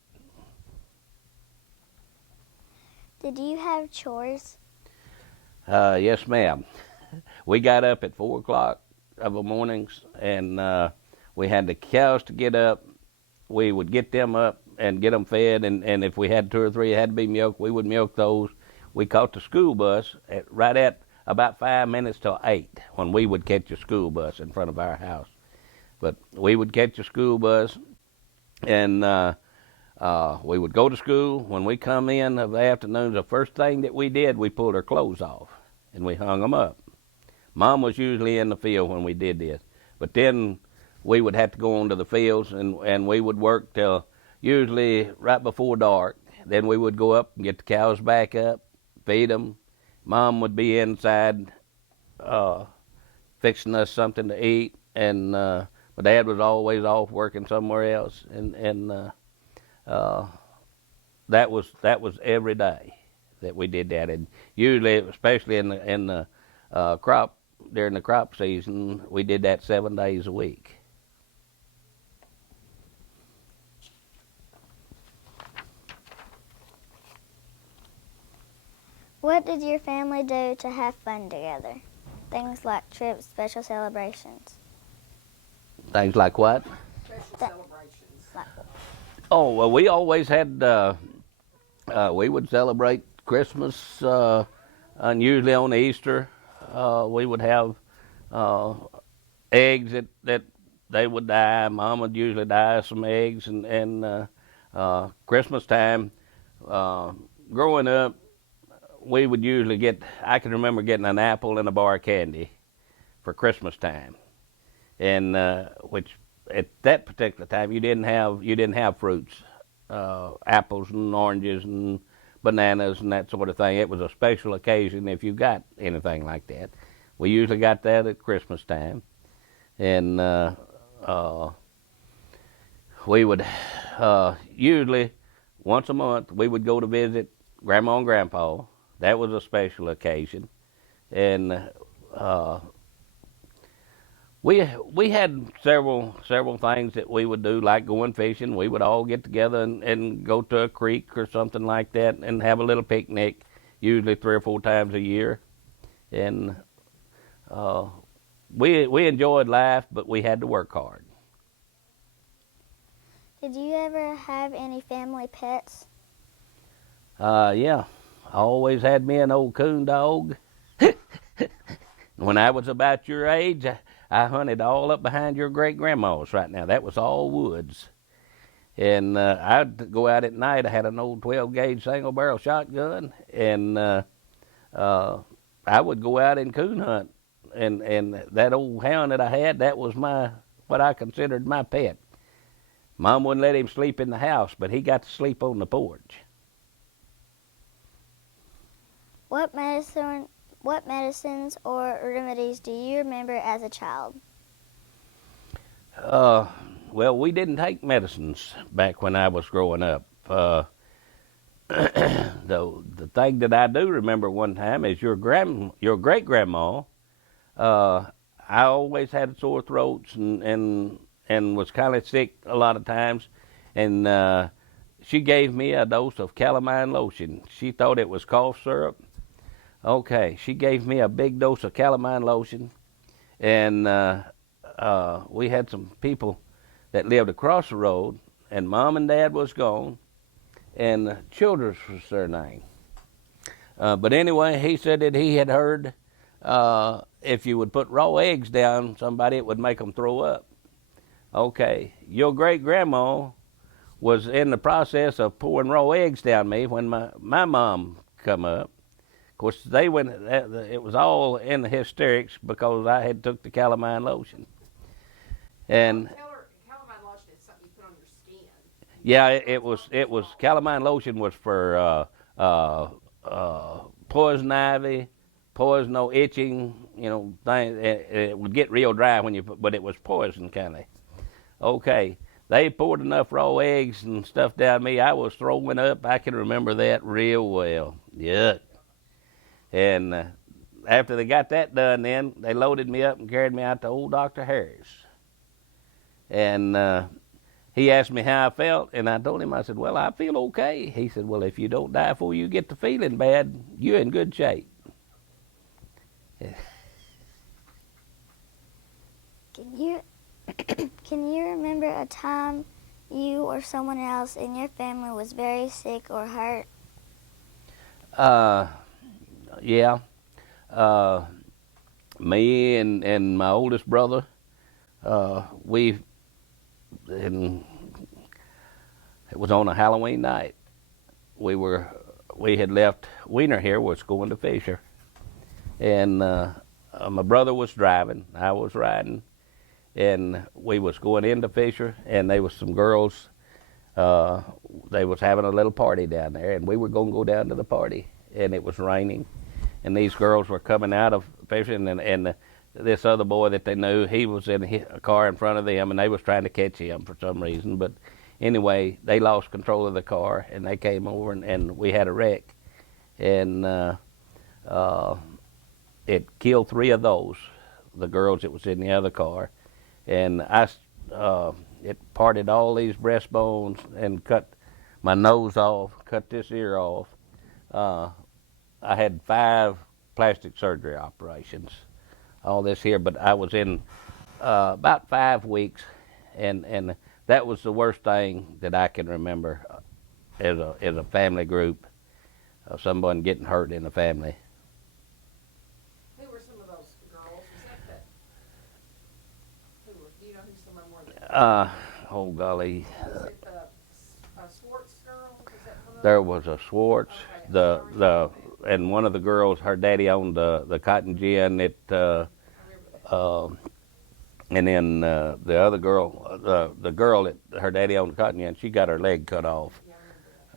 Did you have chores? Yes, ma'am. We got up at 4 o'clock of the mornings, and we had the cows to get up. We would get them up and get them fed, and if we had 2 or 3 that had to be milked, we would milk those. We caught the school bus right at about 5 minutes till 8 when we would catch a school bus in front of our house. But we would catch a school bus, and we would go to school. When we come in of the afternoon, the first thing that we did, we pulled our clothes off, and we hung them up. Mom was usually in the field when we did this, but then we would have to go onto the fields, and we would work till usually right before dark. Then we would go up and get the cows back up, feed them. Mom would be inside fixing us something to eat, and my dad was always off working somewhere else, and that was every day that we did that. And usually, especially in the crop, during the crop season, we did that 7 days a week. What did your family do to have fun together? Things like trips, special celebrations. Things like what? Special celebrations. Oh, well, we always had, we would celebrate Christmas, and usually on Easter, we would have eggs that they would die. Mom would usually die some eggs, and Christmas time, growing up, we would usually get, I can remember getting an apple and a bar of candy for Christmas time, and which at that particular time you didn't have fruits, apples and oranges and bananas and that sort of thing. It was a special occasion if you got anything like that. We usually got that at Christmas time, and we would usually once a month we would go to visit Grandma and Grandpa. That was a special occasion, and we had several things that we would do, like going fishing. We would all get together and go to a creek or something like that and have a little picnic, usually 3 or 4 times a year. And we enjoyed life, but we had to work hard. Did you ever have any family pets? Yeah, I always had me an old coon dog. When I was about your age, I hunted all up behind your great-grandma's right now. That was all woods. And I'd go out at night. I had an old 12-gauge single-barrel shotgun, and I would go out and coon hunt. And that old hound that I had, that was my what I considered my pet. Mom wouldn't let him sleep in the house, but he got to sleep on the porch. What medicines or remedies do you remember as a child? Well, we didn't take medicines back when I was growing up. The thing that I do remember one time is your great grandma. I always had sore throats and was kind of sick a lot of times, and she gave me a dose of calamine lotion. She thought it was cough syrup. Okay, she gave me a big dose of calamine lotion, and we had some people that lived across the road, and Mom and Dad was gone, and Childress was their name. But anyway, he said that he had heard if you would put raw eggs down somebody, it would make them throw up. Okay, your great grandma was in the process of pouring raw eggs down me when my mom come up. Of course, they went. It was all in the hysterics because I had took the calamine lotion. And Calamine lotion is something you put on your skin. yeah, it was calamine lotion was for poison ivy, poison no itching, thing. It would get real dry when but it was poison kind of. Okay, they poured enough raw eggs and stuff down me. I was throwing up. I can remember that real well. Yuck. And after they got that done, then they loaded me up and carried me out to old Dr. Harris. And he asked me how I felt, and I told him, I said, well, I feel okay. He said, well, if you don't die before you get to feeling bad, you're in good shape. Can you remember a time you or someone else in your family was very sick or hurt? Yeah. Me and my oldest brother, it was on a Halloween night. We had left Wiener here, was going to Fisher, and my brother was driving, I was riding, and we was going into Fisher, and there was some girls. They was having a little party down there, and we were going to go down to the party, and it was raining, and these girls were coming out of Fisher, and this other boy that they knew, he was in a car in front of them, and they was trying to catch him for some reason. But anyway, they lost control of the car, and they came over, and we had a wreck, and it killed 3 of those, the girls that was in the other car, and it parted all these breastbones and cut my nose off, cut this ear off. I had 5 plastic surgery operations, all this here, but I was in about 5 weeks, and that was the worst thing that I can remember as a family group of someone getting hurt in the family. Who were some of those girls? Do you know who some of them were? Oh golly, Was it the Swartz girl? Was that one of them? there was a Swartz, Okay. and one of the girls, her daddy owned the cotton gin. And then the other girl, the girl that her daddy owned the cotton gin, she got her leg cut off. Yeah,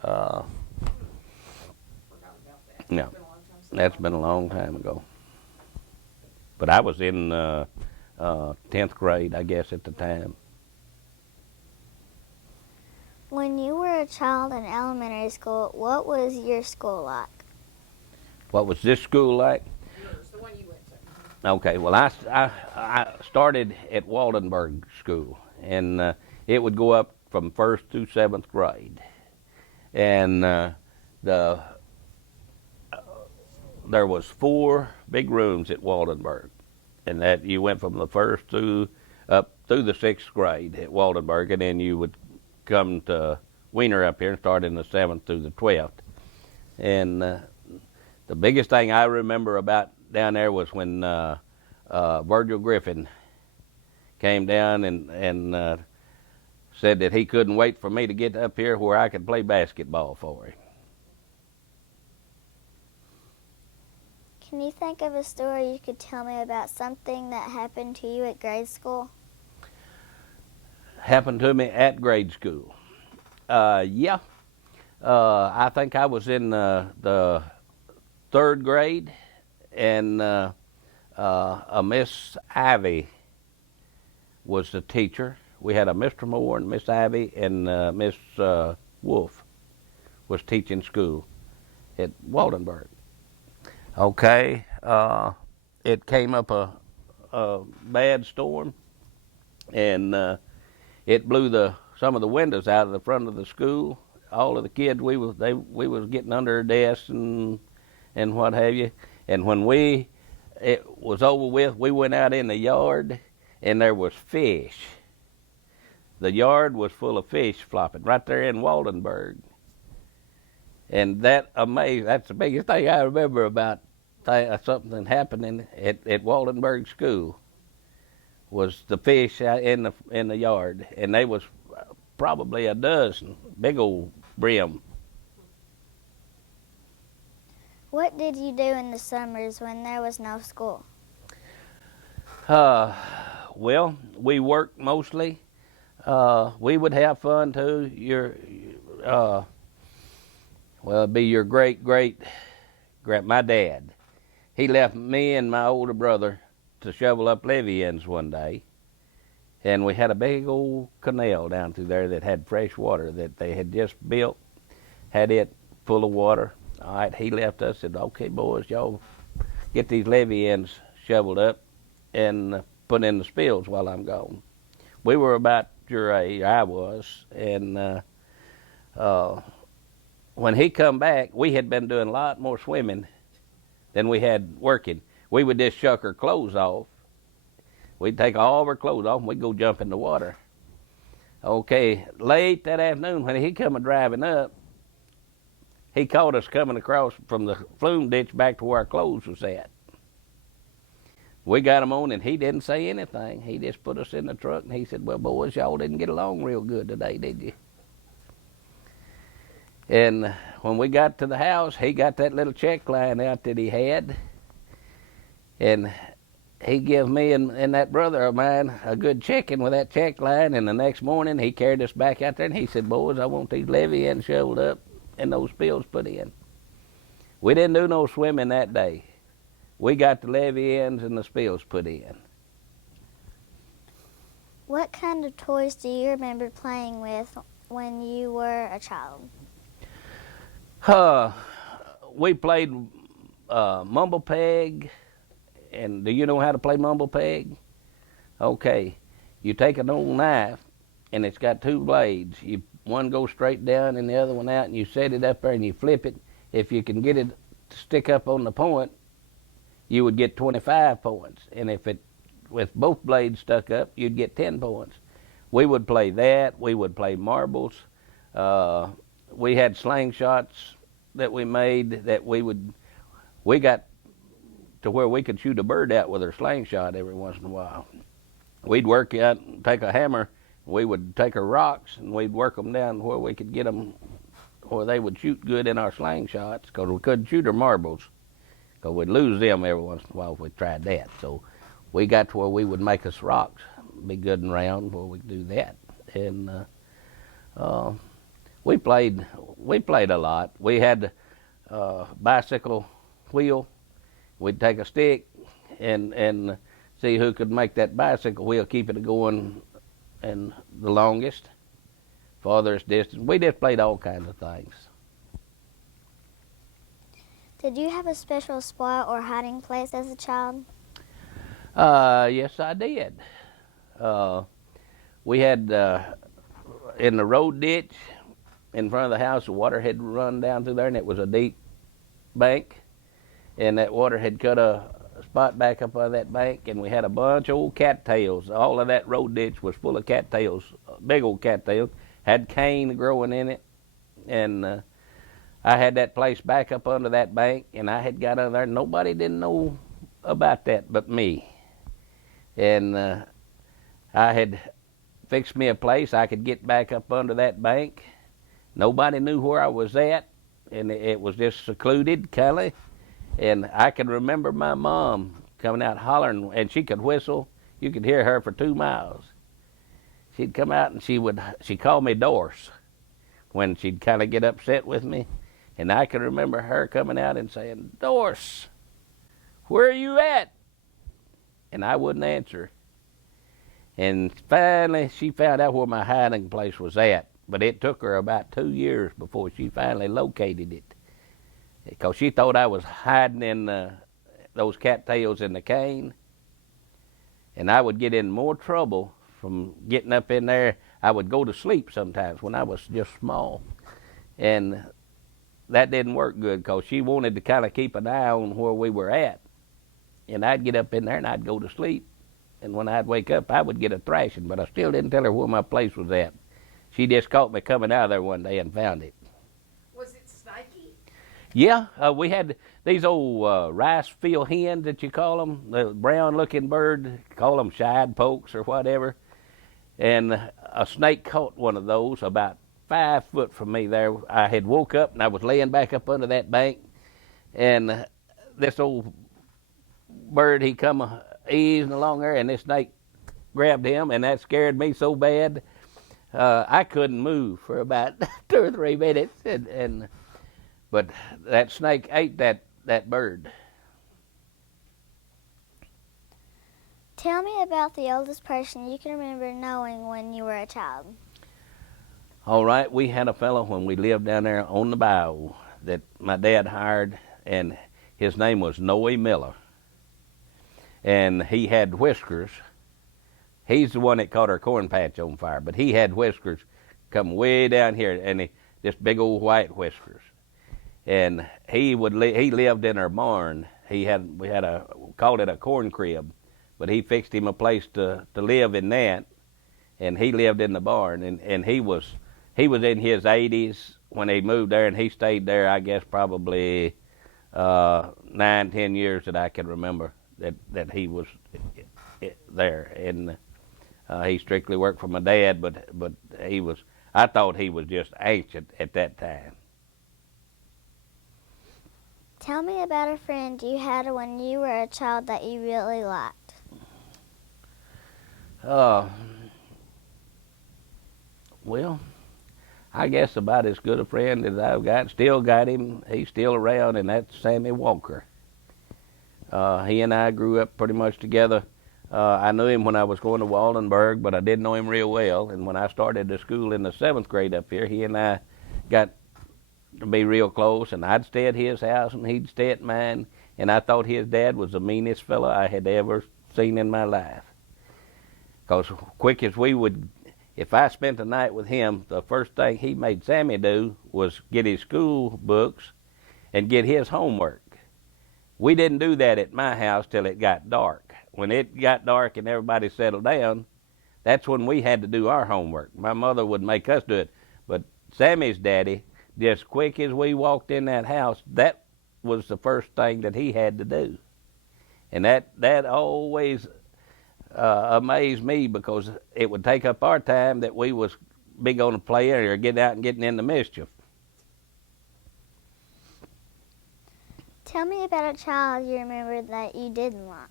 I remember that. Forgot about that. No, It's been a long time since that's I- been a long time ago. But I was in 10th grade, I guess, at the time. When you were a child in elementary school, what was your school like? What was this school like? Yours, the one you went to. Okay, well, I started at Waldenburg School, and it would go up from 1st through 7th grade. And there was 4 big rooms at Waldenburg, and that you went from the 1st through up through the 6th grade at Waldenburg, and then you would come to Wiener up here and start in the 7th through the 12th. And the biggest thing I remember about down there was when Virgil Griffin came down and said that he couldn't wait for me to get up here where I could play basketball for him. Can you think of a story you could tell me about something that happened to you at grade school? happened to me at grade school. Yeah, I think I was in the third grade, and a Miss Ivy was the teacher. We had a Mr. Moore and Miss Ivy, and Miss Wolf was teaching school at Waldenburg. Okay, it came up a bad storm, and it blew some of the windows out of the front of the school. All of the kids, we was getting under their desks and what have you. And when it was over with, we went out in the yard, and there was fish. The yard was full of fish flopping right there in Waldenburg. And that's the biggest thing I remember about something happening at Waldenburg School was the fish out in the yard, and they was probably a dozen, big old brim. What did you do in the summers when there was no school? Well, we worked mostly. We would have fun too. It'd be your my dad. He left me and my older brother to shovel up levee ends one day, and we had a big old canal down through there that had fresh water that they had just built, had it full of water. All right, he left us and said, "Okay, boys, y'all get these levee ends shoveled up and put in the spills while I'm gone." We were about your age, I was, and when he come back, we had been doing a lot more swimming than we had working. We would just shuck our clothes off. We'd take all of our clothes off and we'd go jump in the water. Okay, late that afternoon when he come driving up, he caught us coming across from the flume ditch back to where our clothes was at. We got him on and he didn't say anything. He just put us in the truck and he said, "Well, boys, y'all didn't get along real good today, did you?" And when we got to the house, he got that little check line out that he had, and he give me and that brother of mine a good checking with that check line. And the next morning, he carried us back out there, and he said, "Boys, I want these levee ends shoveled up and those spills put in." We didn't do no swimming that day. We got the levee ends and the spills put in. What kind of toys do you remember playing with when you were a child? We played mumble peg. And do you know how to play mumble peg? Okay, you take an old knife, and it's got two blades. One goes straight down and the other one out, and you set it up there and you flip it. If you can get it to stick up on the point, you would get 25 points. And if it, with both blades stuck up, you'd get 10 points. We would play that. We would play marbles. We had slingshots that we made that we got to where we could shoot a bird out with our slingshot every once in a while. We'd work out and take a hammer. We would take our rocks and we'd work them down where we could get them where they would shoot good in our slingshots, because we couldn't shoot our marbles, because we'd lose them every once in a while if we tried that. So we got to where we would make us rocks, be good and round, where we could do that. And we played a lot. We had a bicycle wheel. We'd take a stick and see who could make that bicycle wheel keep it going and the longest, farthest distance. We just played all kinds of things. Did you have a special spot or hiding place as a child? Yes, I did. We had in the road ditch in front of the house, the water had run down through there, and it was a deep bank. And that water had cut a spot back up on that bank, and we had a bunch of old cattails. All of that road ditch was full of cattails, big old cattails, had cane growing in it. And I had that place back up under that bank, and I had got under there. Nobody didn't know about that but me. And I had fixed me a place I could get back up under that bank. Nobody knew where I was at, and it was just secluded, kind of. And I can remember my mom coming out hollering, and she could whistle. You could hear her for 2 miles. she'd come out and she called me Doris when she'd kind of get upset with me. And I can remember her coming out and saying, Doris, where are you at? And I wouldn't answer. And finally, she found out where my hiding place was at. But it took her about 2 years before she finally located it. Because she thought I was hiding in those cattails in the cane. And I would get in more trouble from getting up in there. I would go to sleep sometimes when I was just small. And that didn't work good because she wanted to kind of keep an eye on where we were at. And I'd get up in there and I'd go to sleep. And when I'd wake up, I would get a thrashing, but I still didn't tell her where my place was at. She just caught me coming out of there one day and found it. Was it snaky? Yeah, we had these old rice field hens that you call them, the brown-looking bird, call them shide pokes or whatever. And a snake caught one of those about 5 foot from me there. I had woke up and I was laying back up under that bank, and this old bird, he come easing along there, and this snake grabbed him, and that scared me so bad I couldn't move for about 2 or 3 minutes. But that snake ate that bird. Tell me about the oldest person you can remember knowing when you were a child. All right, we had a fellow when we lived down there on the bayou that my dad hired, and his name was Noe Miller. And he had whiskers. He's the one that caught our corn patch on fire, but he had whiskers come way down here, and just big old white whiskers. And he lived in our barn. We called it a corn crib, but he fixed him a place to live in that, and he lived in the barn. And he was in his 80s when he moved there, and he stayed there, I guess, probably 9-10 years that I can remember that he was there. And he strictly worked for my dad, but I thought he was just ancient at that time. Tell me about a friend you had when you were a child that you really liked. Well, I guess about as good a friend as I've got. Still got him. He's still around, and that's Sammy Walker. He and I grew up pretty much together. I knew him when I was going to Waldenburg, but I didn't know him real well. And when I started the school in the 7th grade up here, he and I got to be real close, and I'd stay at his house and he'd stay at mine, and I thought his dad was the meanest fellow I had ever seen in my life. Because quick as if I spent the night with him, the first thing he made Sammy do was get his school books and get his homework. We didn't do that at my house till it got dark. When it got dark and everybody settled down, that's when we had to do our homework. My mother would make us do it, but Sammy's daddy, just quick as we walked in that house, that was the first thing that he had to do. And that always amazed me, because it would take up our time that we was big on the playing or getting out and getting into mischief. Tell me about a child you remember that you didn't like.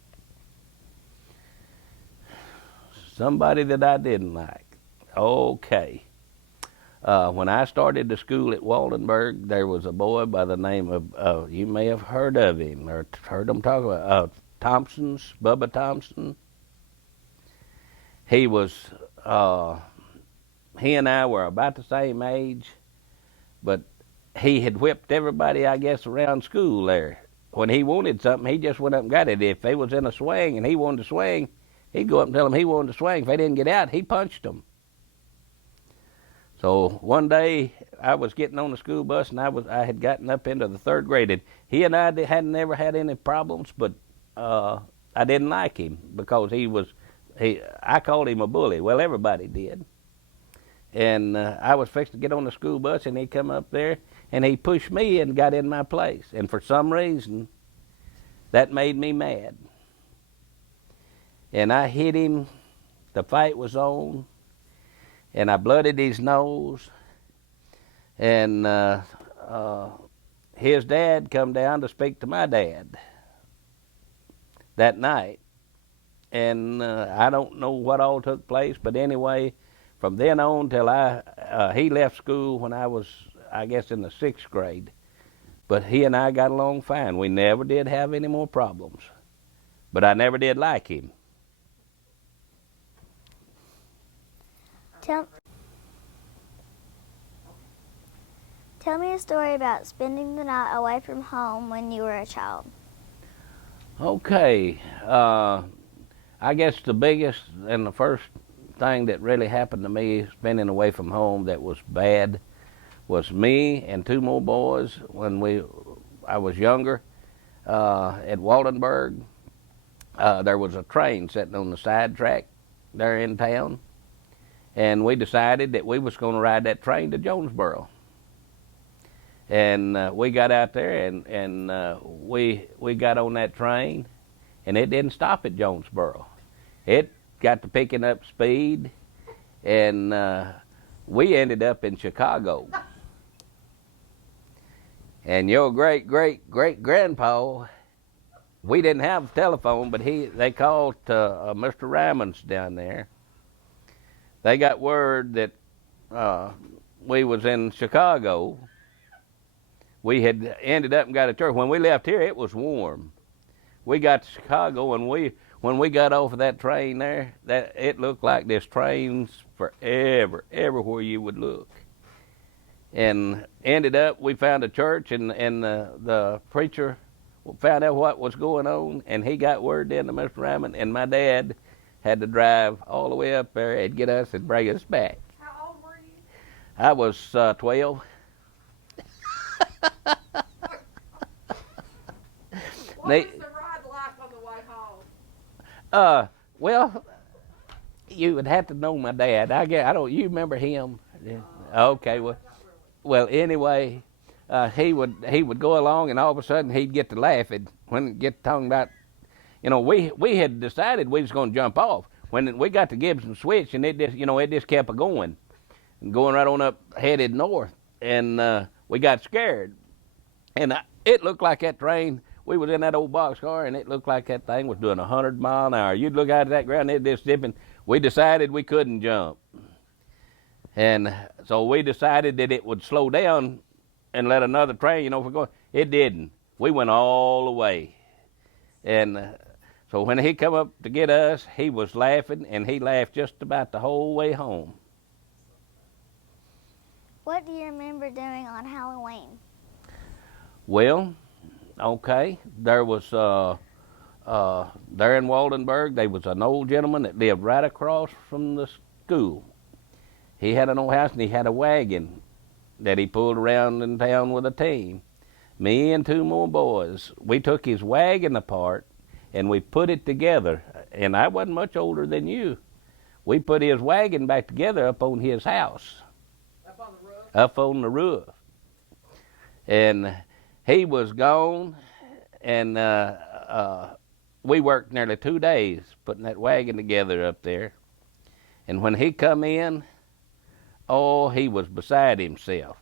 Somebody that I didn't like. Okay. When I started the school at Waldenburg, there was a boy by the name of, you may have heard of him or heard him talk about, Bubba Thompson. He and I were about the same age, but he had whipped everybody, I guess, around school there. When he wanted something, he just went up and got it. If they was in a swing and he wanted to swing, he'd go up and tell them he wanted to swing. If they didn't get out, he punched them. So one day I was getting on the school bus, and I had gotten up into the 3rd grade. And he and I hadn't never had any problems, but I didn't like him because I called him a bully. Well, everybody did. And I was fixing to get on the school bus, and he come up there, and he pushed me and got in my place. And for some reason, that made me mad. And I hit him. The fight was on, and I blooded his nose. And his dad come down to speak to my dad that night. And I don't know what all took place, but anyway, from then on till he left school when I was, I guess, in the 6th grade. But he and I got along fine. We never did have any more problems. But I never did like him. Tell me a story about spending the night away from home when you were a child. Okay. I guess the biggest and the first thing that really happened to me spending away from home that was bad was me and 2 more boys when I was younger at Waldenburg. There was a train sitting on the side track there in town, and we decided that we was going to ride that train to Jonesboro. And we got out there and we got on that train, and it didn't stop at Jonesboro. It got to picking up speed, and we ended up in Chicago. And your great-great-great-grandpa, we didn't have a telephone, but they called Mr. Ryman's down there. They got word that we was in Chicago. We had ended up and got a church. When we left here, it was warm. We got to Chicago, and when we got off of that train there, that it looked like there's trains forever, everywhere you would look. And ended up, we found a church, and the preacher found out what was going on, and he got word then to Mr. Ryman, and my dad had to drive all the way up there and get us and bring us back. How old were you? I was 12. What was the ride like on the way home? Well, you would have to know my dad. I don't. You remember him? Okay. Well. Anyway, he would go along, and all of a sudden he'd get to laughing when he get talking about, we had decided we was going to jump off when we got to Gibson Switch, and it just kept going, and going right on up, headed north, and we got scared, and it looked like that train. We was in that old boxcar, and it looked like that thing was doing 100 miles an hour. You'd look out at that ground, it just dipping. We decided we couldn't jump. And so we decided that it would slow down and let another train, if we're going. It didn't. We went all the way. And so when he come up to get us, he was laughing, and he laughed just about the whole way home. What do you remember doing on Halloween? Well, okay, there was, there in Waldenburg, there was an old gentleman that lived right across from the school. He had an old house, and he had a wagon that he pulled around in town with a team. Me and 2 more boys, we took his wagon apart, and we put it together, and I wasn't much older than you. We put his wagon back together up on his house. Up on the roof? Up on the roof. And he was gone, and we worked nearly 2 days putting that wagon together up there. And when he come in, he was beside himself.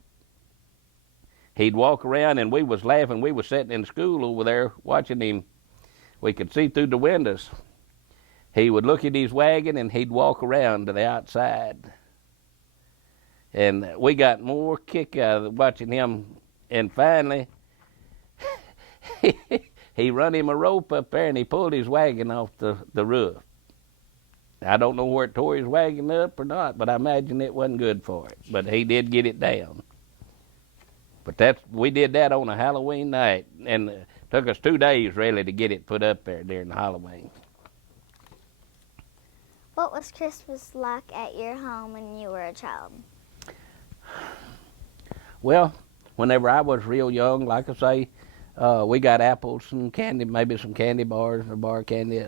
He'd walk around, and we was laughing. We was sitting in school over there watching him. We could see through the windows. He would look at his wagon, and he'd walk around to the outside. And we got more kick out of watching him. And finally, he run him a rope up there, and he pulled his wagon off the roof. I don't know where it tore his wagon up or not, but I imagine it wasn't good for it. But he did get it down. But we did that on a Halloween night, and it took us 2 days really to get it put up there during Halloween. What was Christmas like at your home when you were a child? Well, whenever I was real young, like I say, we got apples and candy, maybe some candy bars or bar candy.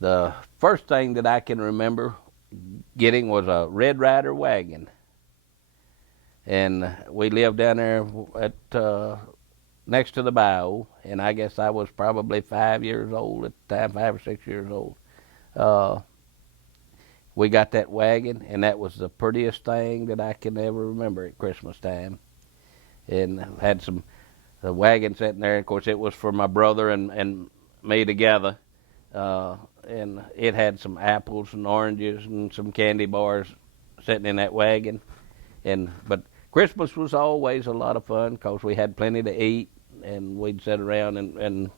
The first thing that I can remember getting was a Red Ryder wagon. And we lived down there at next to the bayou, and I guess I was probably 5 years old at the time, 5 or 6 years old. We got that wagon, and that was the prettiest thing that I can ever remember at Christmas time. And had the wagon sitting there. Of course, it was for my brother and me together. and it had some apples and oranges and some candy bars sitting in that wagon. But Christmas was always a lot of fun because we had plenty to eat, and we'd sit around and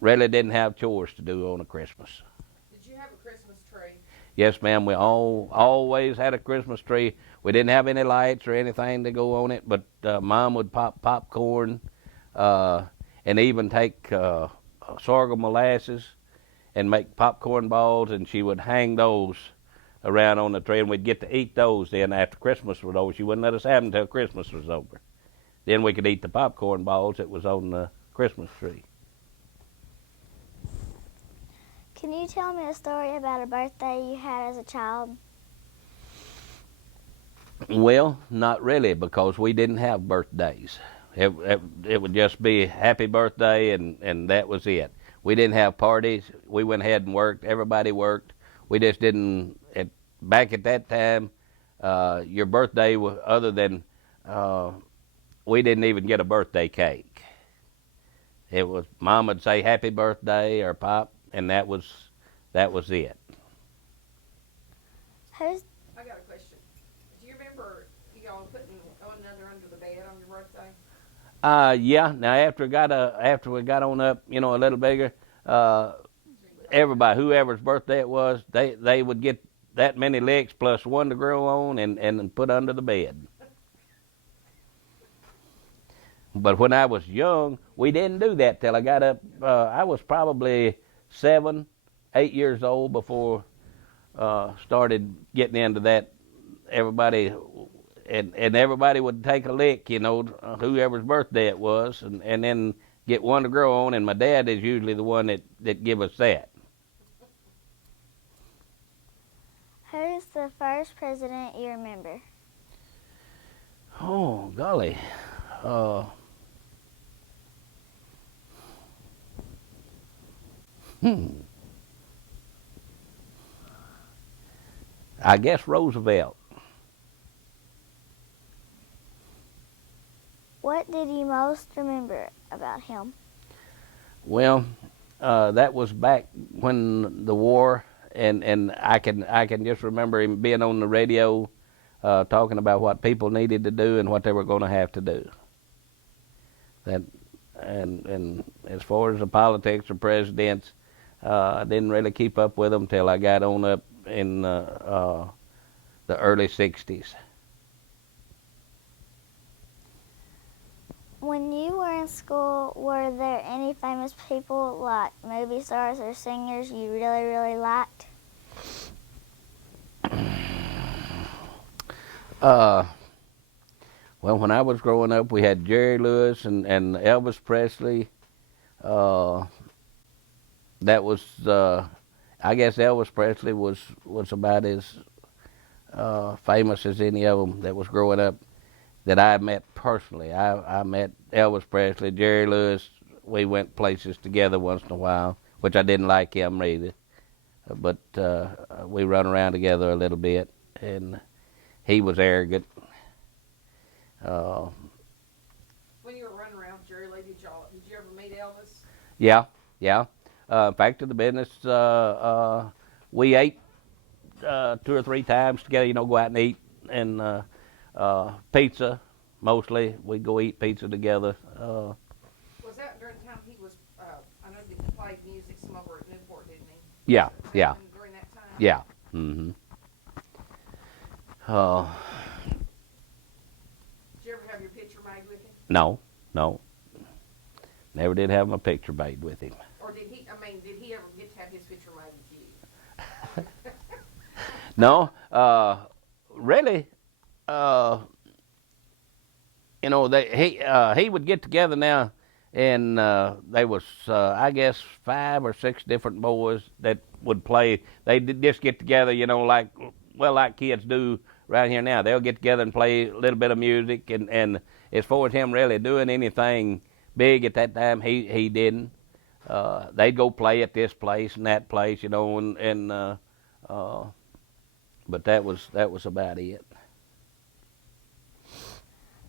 really didn't have chores to do on a Christmas. Did you have a Christmas tree? Yes, ma'am. We always had a Christmas tree. We didn't have any lights or anything to go on it, but Mom would pop popcorn and even take sorghum molasses and make popcorn balls, and she would hang those around on the tree, and we'd get to eat those then after Christmas was over. She wouldn't let us have them until Christmas was over. Then we could eat the popcorn balls that was on the Christmas tree. Can you tell me a story about a birthday you had as a child? Well, not really, because we didn't have birthdays. It would just be happy birthday, and that was it. We didn't have parties. We went ahead and worked. Everybody worked. We just didn't. Back at that time, your birthday was other than we didn't even get a birthday cake. It was Mom would say happy birthday or Pop, and that was it. Who's I got a question. Do you remember y'all putting one another under the bed on your birthday? Yeah. Now after we got on up, a little bigger, everybody, whoever's birthday it was, they would get that many licks plus one to grow on and put under the bed. But when I was young, we didn't do that till I got up. I was probably 7, 8 years old before started getting into that. Everybody and everybody would take a lick, whoever's birthday it was, and then get one to grow on. And my dad is usually the one that give us that. Who's the first president you remember? Oh golly. I guess Roosevelt. What did you most remember about him? Well, that was back when the war, and I can just remember him being on the radio, talking about what people needed to do and what they were going to have to do. That and as far as the politics or presidents, I didn't really keep up with them till I got on up in the early '60s. When you were in school, were there any famous people like movie stars or singers you really, really liked? Well, when I was growing up, we had Jerry Lewis and Elvis Presley. That was, I guess Elvis Presley was about as famous as any of them that was growing up that I met personally. I met Elvis Presley, Jerry Lewis. We went places together once in a while, which I didn't like him either. But we run around together a little bit, and he was arrogant. When you were running around with Jerry Lee, did you ever meet Elvis? Yeah. Back to the business. We ate 2 or 3 times together. Go out and eat, and pizza mostly. We'd go eat pizza together. Was that during the time he was? I know that he played music some over at Newport, didn't he? Yeah. During that time. Yeah. Mm-hmm. Did you ever have your picture made with him? No. Never did have my picture made with him. Or did he? I mean, did he ever get to have his picture made with you? No. Really. He would get together now, and there was I guess 5 or 6 different boys that would play. They'd just get together, like kids do around here now. They'll get together and play a little bit of music, and as far as him really doing anything big at that time, he didn't. They'd go play at this place and that place, but that was about it.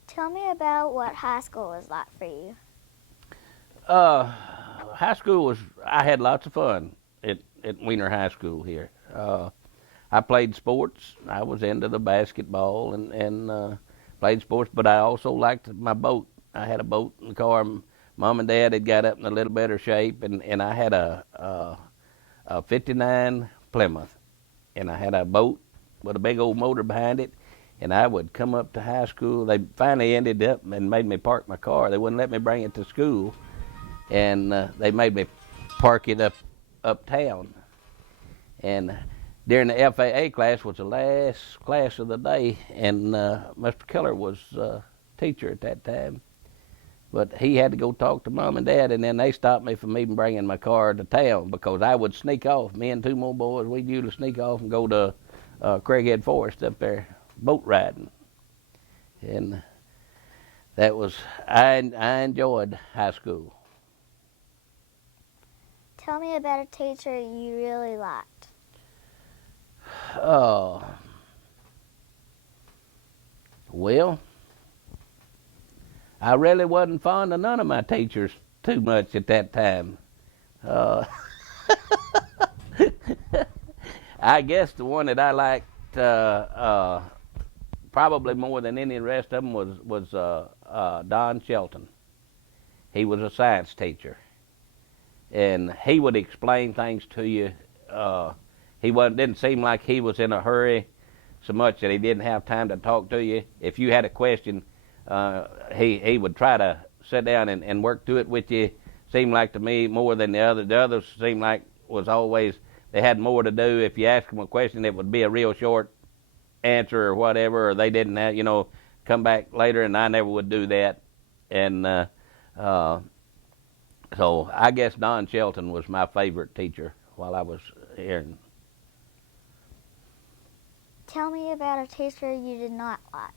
Tell me about what high school was like for you. High school I had lots of fun. at Wiener High School here. I played sports. I was into the basketball and played sports, but I also liked my boat. I had a boat in the car. Mom and Dad had got up in a little better shape, and I had a 59 Plymouth, and I had a boat with a big old motor behind it, and I would come up to high school. They finally ended up and made me park my car. They wouldn't let me bring it to school, and they made me park it uptown. And during the FAA class was the last class of the day, and Mr. Keller was teacher at that time. But he had to go talk to Mom and Dad, and then they stopped me from even bringing my car to town because I would sneak off. Me and two more boys, we'd usually sneak off and go to Craighead Forest up there boat riding. And that was, I enjoyed high school. Tell me about a teacher you really liked. Well, I really wasn't fond of none of my teachers too much at that time. I guess the one that I liked probably more than any of the rest of them was Don Shelton. He was a science teacher, and he would explain things to you. He didn't seem like he was in a hurry so much that he didn't have time to talk to you. If you had a question, he would try to sit down and work through it with you. Seemed like to me more than the others. The others seemed like was always they had more to do. If you asked them a question, it would be a real short answer or whatever, or they didn't have, come back later, and I never would do that. And so I guess Don Shelton was my favorite teacher while I was here. Tell me about a teacher you did not like.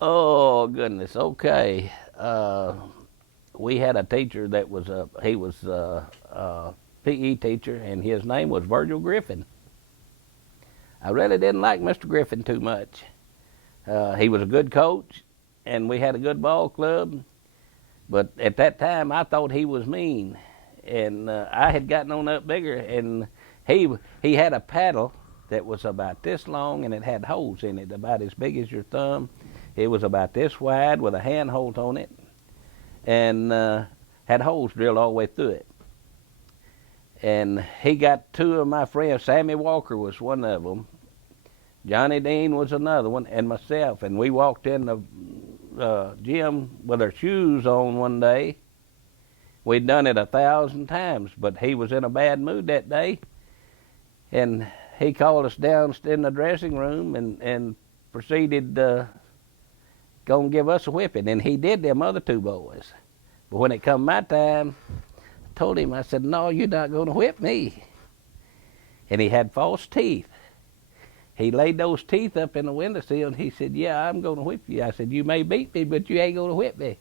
Oh goodness. Okay. We had a teacher that was he was a PE teacher, and his name was Virgil Griffin. I really didn't like Mr. Griffin too much. He was a good coach, and we had a good ball club. But at that time, I thought he was mean, and I had gotten on up bigger. And he had a paddle that was about this long, and it had holes in it about as big as your thumb. It was about this wide with a handhold on it, and had holes drilled all the way through it. And he got two of my friends. Sammy Walker was one of them. Johnny Dean was another one, and myself. And we walked in the gym with our shoes on one day. We'd done it 1,000 times, but he was in a bad mood that day. And he called us down in the dressing room and proceeded to go and give us a whipping. And he did them other two boys. But when it come my time, I told him, I said, no, you're not going to whip me. And he had false teeth. He laid those teeth up in the windowsill, and he said, yeah, I'm going to whip you. I said, you may beat me, but you ain't going to whip me.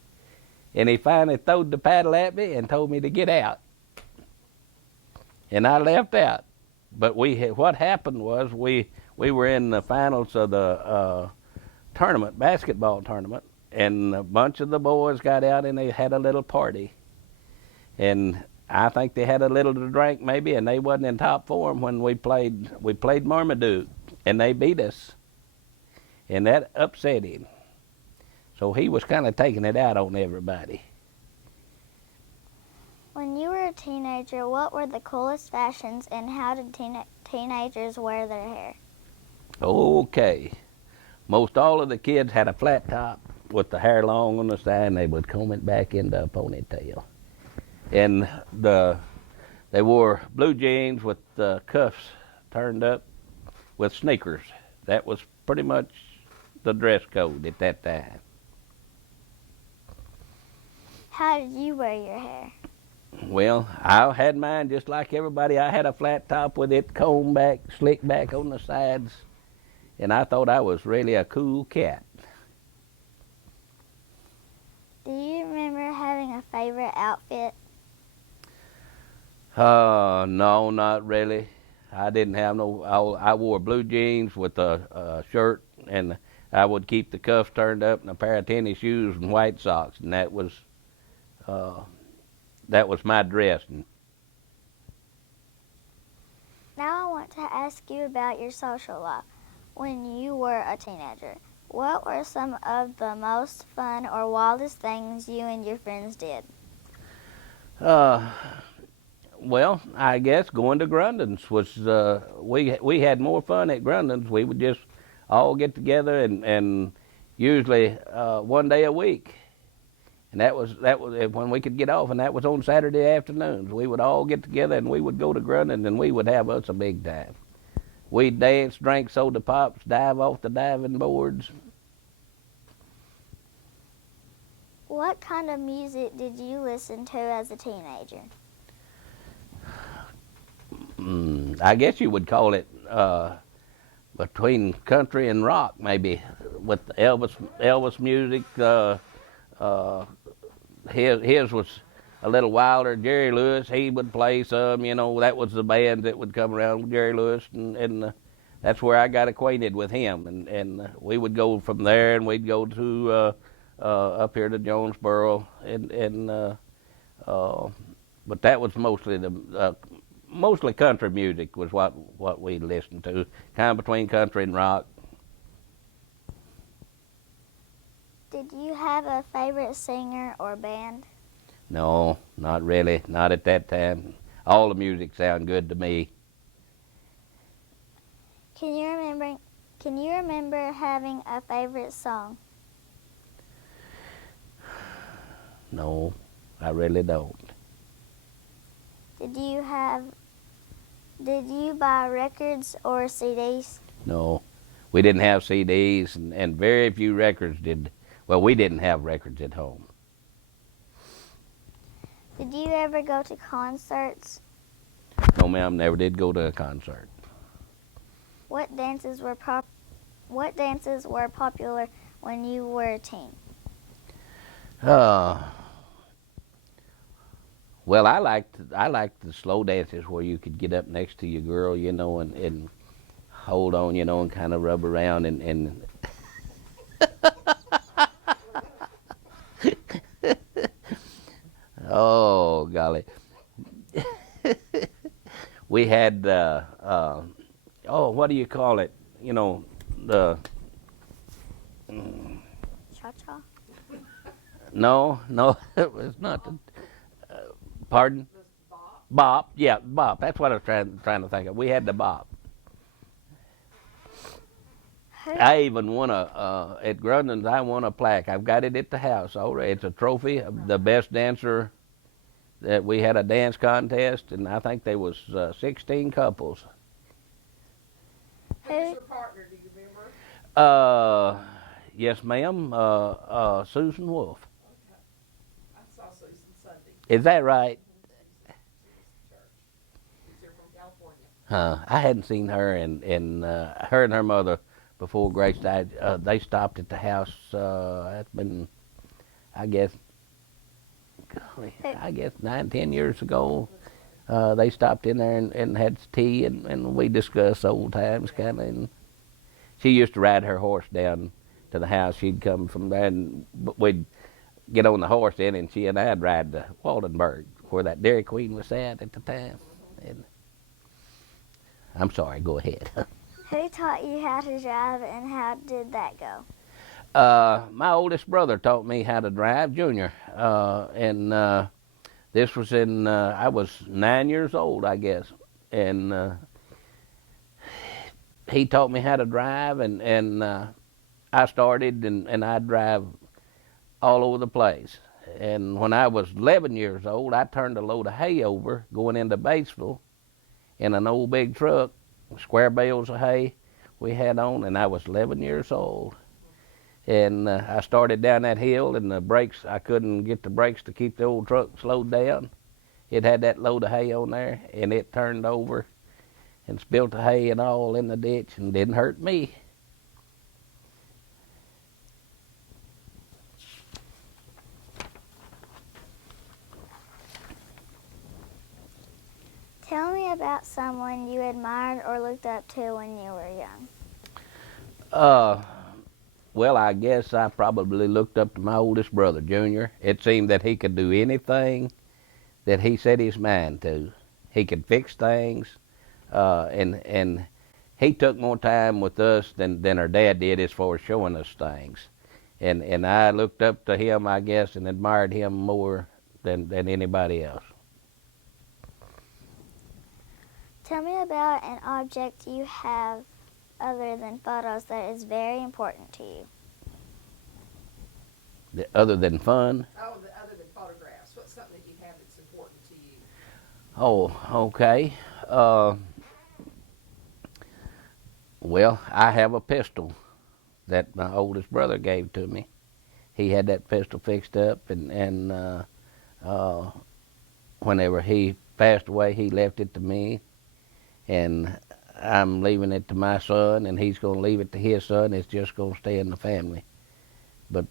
And he finally throwed the paddle at me and told me to get out. And I left out. But what happened was we were in the finals of the tournament, basketball tournament, and a bunch of the boys got out and they had a little party. And I think they had a little to drink maybe, and they wasn't in top form when we played Marmaduke, and they beat us. And that upset him. So he was kind of taking it out on everybody. When you were a teenager, what were the coolest fashions, and how did teenagers wear their hair? Okay. Most all of the kids had a flat top with the hair long on the side, and they would comb it back into a ponytail. And they wore blue jeans with the cuffs turned up with sneakers. That was pretty much the dress code at that time. How did you wear your hair? Well, I had mine just like everybody. I had a flat top with it combed back, slicked back on the sides, and I thought I was really a cool cat. Do you remember having a favorite outfit? No, not really. I didn't have no. I wore blue jeans with a shirt, and I would keep the cuffs turned up, and a pair of tennis shoes and white socks, and that was that was my dressing. Now I want to ask you about your social life when you were a teenager. What were some of the most fun or wildest things you and your friends did? Well, I guess going to Grundon's was we had more fun at Grundon's. We would just all get together and usually one day a week, and that was when we could get off, and that was on Saturday afternoons. We would all get together and we would go to Grundon's and we would have us a big time. We'd dance, drink soda pops, dive off the diving boards. What kind of music did you listen to as a teenager? I guess you would call it between country and rock, maybe, with Elvis music. His was a little wilder. Jerry Lewis, he would play some. You know, that was the band that would come around with Jerry Lewis, and that's where I got acquainted with him. And we would go from there, and we'd go to up here to Jonesboro, but that was mostly mostly country music was what we listened to, kind of between country and rock. Did you have a favorite singer or band? No, not really, not at that time. All the music sounded good to me. Can you remember having a favorite song? No, I really don't. Did you buy records or CDs? No, we didn't have CDs, and very few records did. Well, we didn't have records at home. Did you ever go to concerts? No, ma'am, never did go to a concert. What dances were popular when you were a teen? Well, I liked the slow dances where you could get up next to your girl, you know, and hold on, you know, and kind of rub around and oh golly, we had what do you call it? You know, the Cha-cha? no, it was not the. Pardon? Bop. Yeah, bop. That's what I was trying to think of. We had the bop. I even won at Grundon's. I won a plaque. I've got it at the house already. It's a trophy of the best dancer. That we had a dance contest, and I think there was 16 couples. Who's your partner? Do you remember? Yes, ma'am. Susan Wolf. Okay. I saw Susan Sunday. Is that right? She's here from California. I hadn't seen her and her and her mother before Grace died. They stopped at the house. That's been, I guess, 9-10 years ago. They stopped in there and had tea and we discussed old times kind of. And she used to ride her horse down to the house. She'd come from there and we'd get on the horse in, and she and I'd ride to Waldenburg, where that Dairy Queen was at the time. And I'm sorry, go ahead. Who taught you how to drive and how did that go? My oldest brother taught me how to drive, Junior, and this was I was 9 years old, I guess, and he taught me how to drive, and I started, and I'd drive all over the place. And when I was 11 years old, I turned a load of hay over going into Batesville in an old big truck, square bales of hay we had on, and I was 11 years old. And I started down that hill, and the brakes, I couldn't get the brakes to keep the old truck slowed down. It had that load of hay on there, and it turned over and spilled the hay and all in the ditch and didn't hurt me. Tell me about someone you admired or looked up to when you were young. Well, I guess I probably looked up to my oldest brother, Junior. It seemed that he could do anything that he set his mind to. He could fix things, and he took more time with us than our dad did as far as showing us things. And I looked up to him, I guess, and admired him more than anybody else. Tell me about an object you have other than photos that is very important to you. Other than fun. Oh, other than photographs, what's something that you have that's important to you? Oh, okay. Well, I have a pistol that my oldest brother gave to me. He had that pistol fixed up, and whenever he passed away, he left it to me, and I'm leaving it to my son, and he's going to leave it to his son. It's just going to stay in the family. But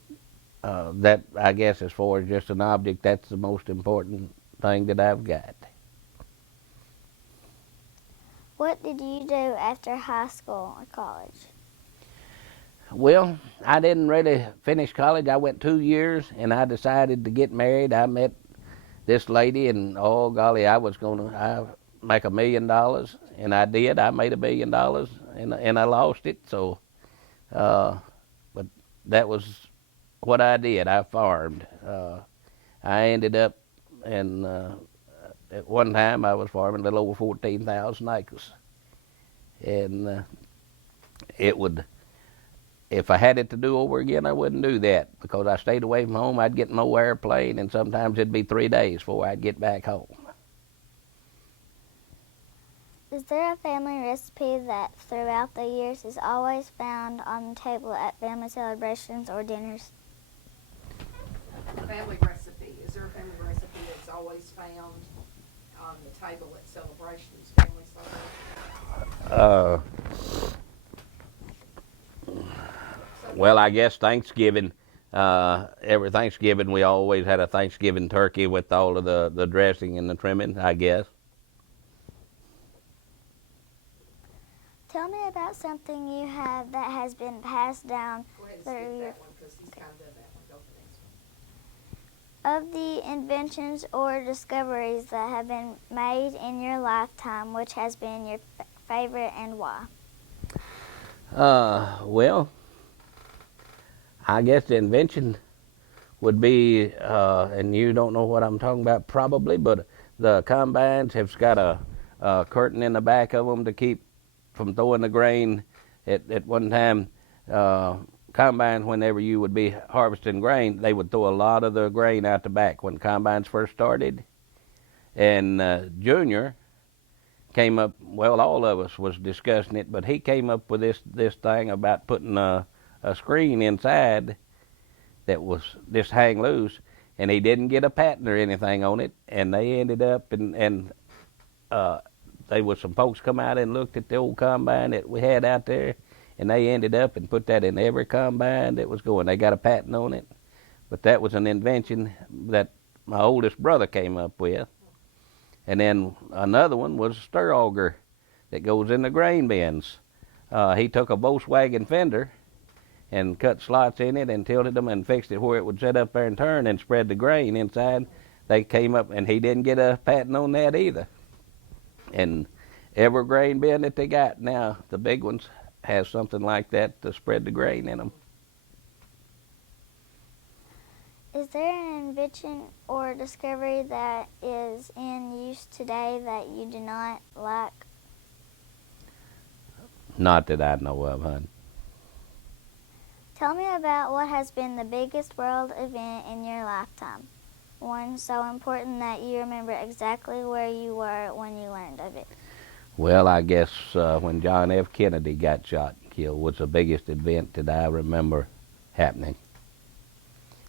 that, I guess, as far as just an object, that's the most important thing that I've got. What did you do after high school or college? Well, I didn't really finish college. I went 2 years, and I decided to get married. I met this lady, and oh golly, I was going to make $1 million, and I did. I made $1 million, and I lost it. So, but that was what I did. I farmed. I ended up, and at one time I was farming a little over 14,000 acres, and it would. If I had it to do over again, I wouldn't do that because I stayed away from home. I'd get in no airplane, and sometimes it'd be 3 days before I'd get back home. Is there a family recipe that throughout the years is always found on the table at family celebrations or dinners? Family recipe. Is there a family recipe that's always found on the table at celebrations, family celebrations? Well, I guess Thanksgiving. Every Thanksgiving, we always had a Thanksgiving turkey with all of the dressing and the trimming, I guess. Tell me about something you have that has been passed down Go ahead and through skip your... that one because he's kind of done that one. Go for the next one. Of the inventions or discoveries that have been made in your lifetime, which has been your favorite and why? Well, I guess the invention would be, and you don't know what I'm talking about probably, but the combines have got a curtain in the back of them to keep from throwing the grain. At one time, combines, whenever you would be harvesting grain, they would throw a lot of the grain out the back when combines first started. And Junior came up, well, all of us was discussing it, but he came up with this thing about putting a screen inside that was just hang loose, and he didn't get a patent or anything on it, and they ended up, and there was some folks come out and looked at the old combine that we had out there, and they ended up and put that in every combine that was going. They got a patent on it, but that was an invention that my oldest brother came up with. And then another one was a stir auger that goes in the grain bins. He took a Volkswagen fender and cut slots in it and tilted them and fixed it where it would sit up there and turn and spread the grain inside. They came up, and he didn't get a patent on that either. And every grain bin that they got now, the big ones, has something like that to spread the grain in them. Is there an invention or discovery that is in use today that you do not like? Not that I know of, hon. Tell me about what has been the biggest world event in your lifetime. One so important that you remember exactly where you were when you learned of it. Well, I guess when John F. Kennedy got shot and killed was the biggest event that I remember happening.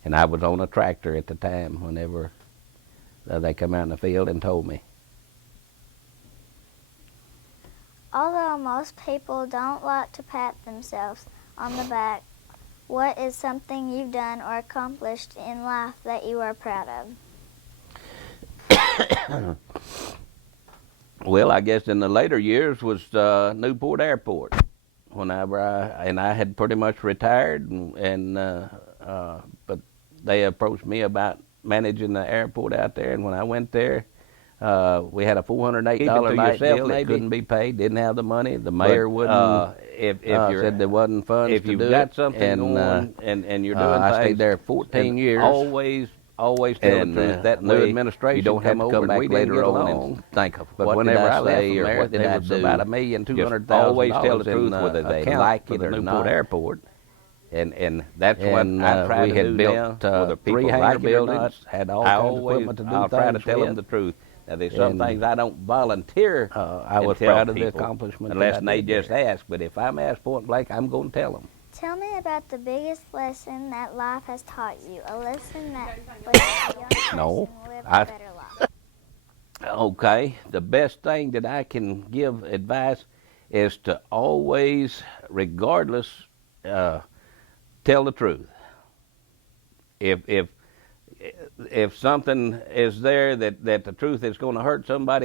And I was on a tractor at the time whenever they come out in the field and told me. Although most people don't like to pat themselves on the back, what is something you've done or accomplished in life that you are proud of? Well, I guess in the later years was Newport Airport. Whenever I had pretty much retired, but they approached me about managing the airport out there, and when I went there, we had a $408 Keep it to light yourself, bill that maybe. couldn't be paid. Didn't have the money. The mayor wouldn't. if you're Said there wasn't funds if to you've do got it, something and, going and you're doing I things, stayed there 14 and years. always tell And the truth. That new way administration you don't have come to over come and back we didn't later get on along. and think of But what whenever did I I left say from or there, what did there I was do. about $1,200,000 Just always tell the truth, in, whether they account like for it the or Newport not. Airport. And that's And what I try we to had do built now, whether people 3 hangar like it or buildings, not. had all I kinds of always, equipment to do I'll try to things tell them with. the truth. Now, there's some And, things I don't volunteer I and was tell proud of the people accomplishment that unless I they did just there. ask. But if I'm asked point blank, I'm going to tell them. Tell me about the biggest lesson that life has taught you. A lesson that would help a young person No, live I- a better life. Okay, the best thing that I can give advice is to always, regardless, tell the truth. If something is there that the truth is going to hurt somebody,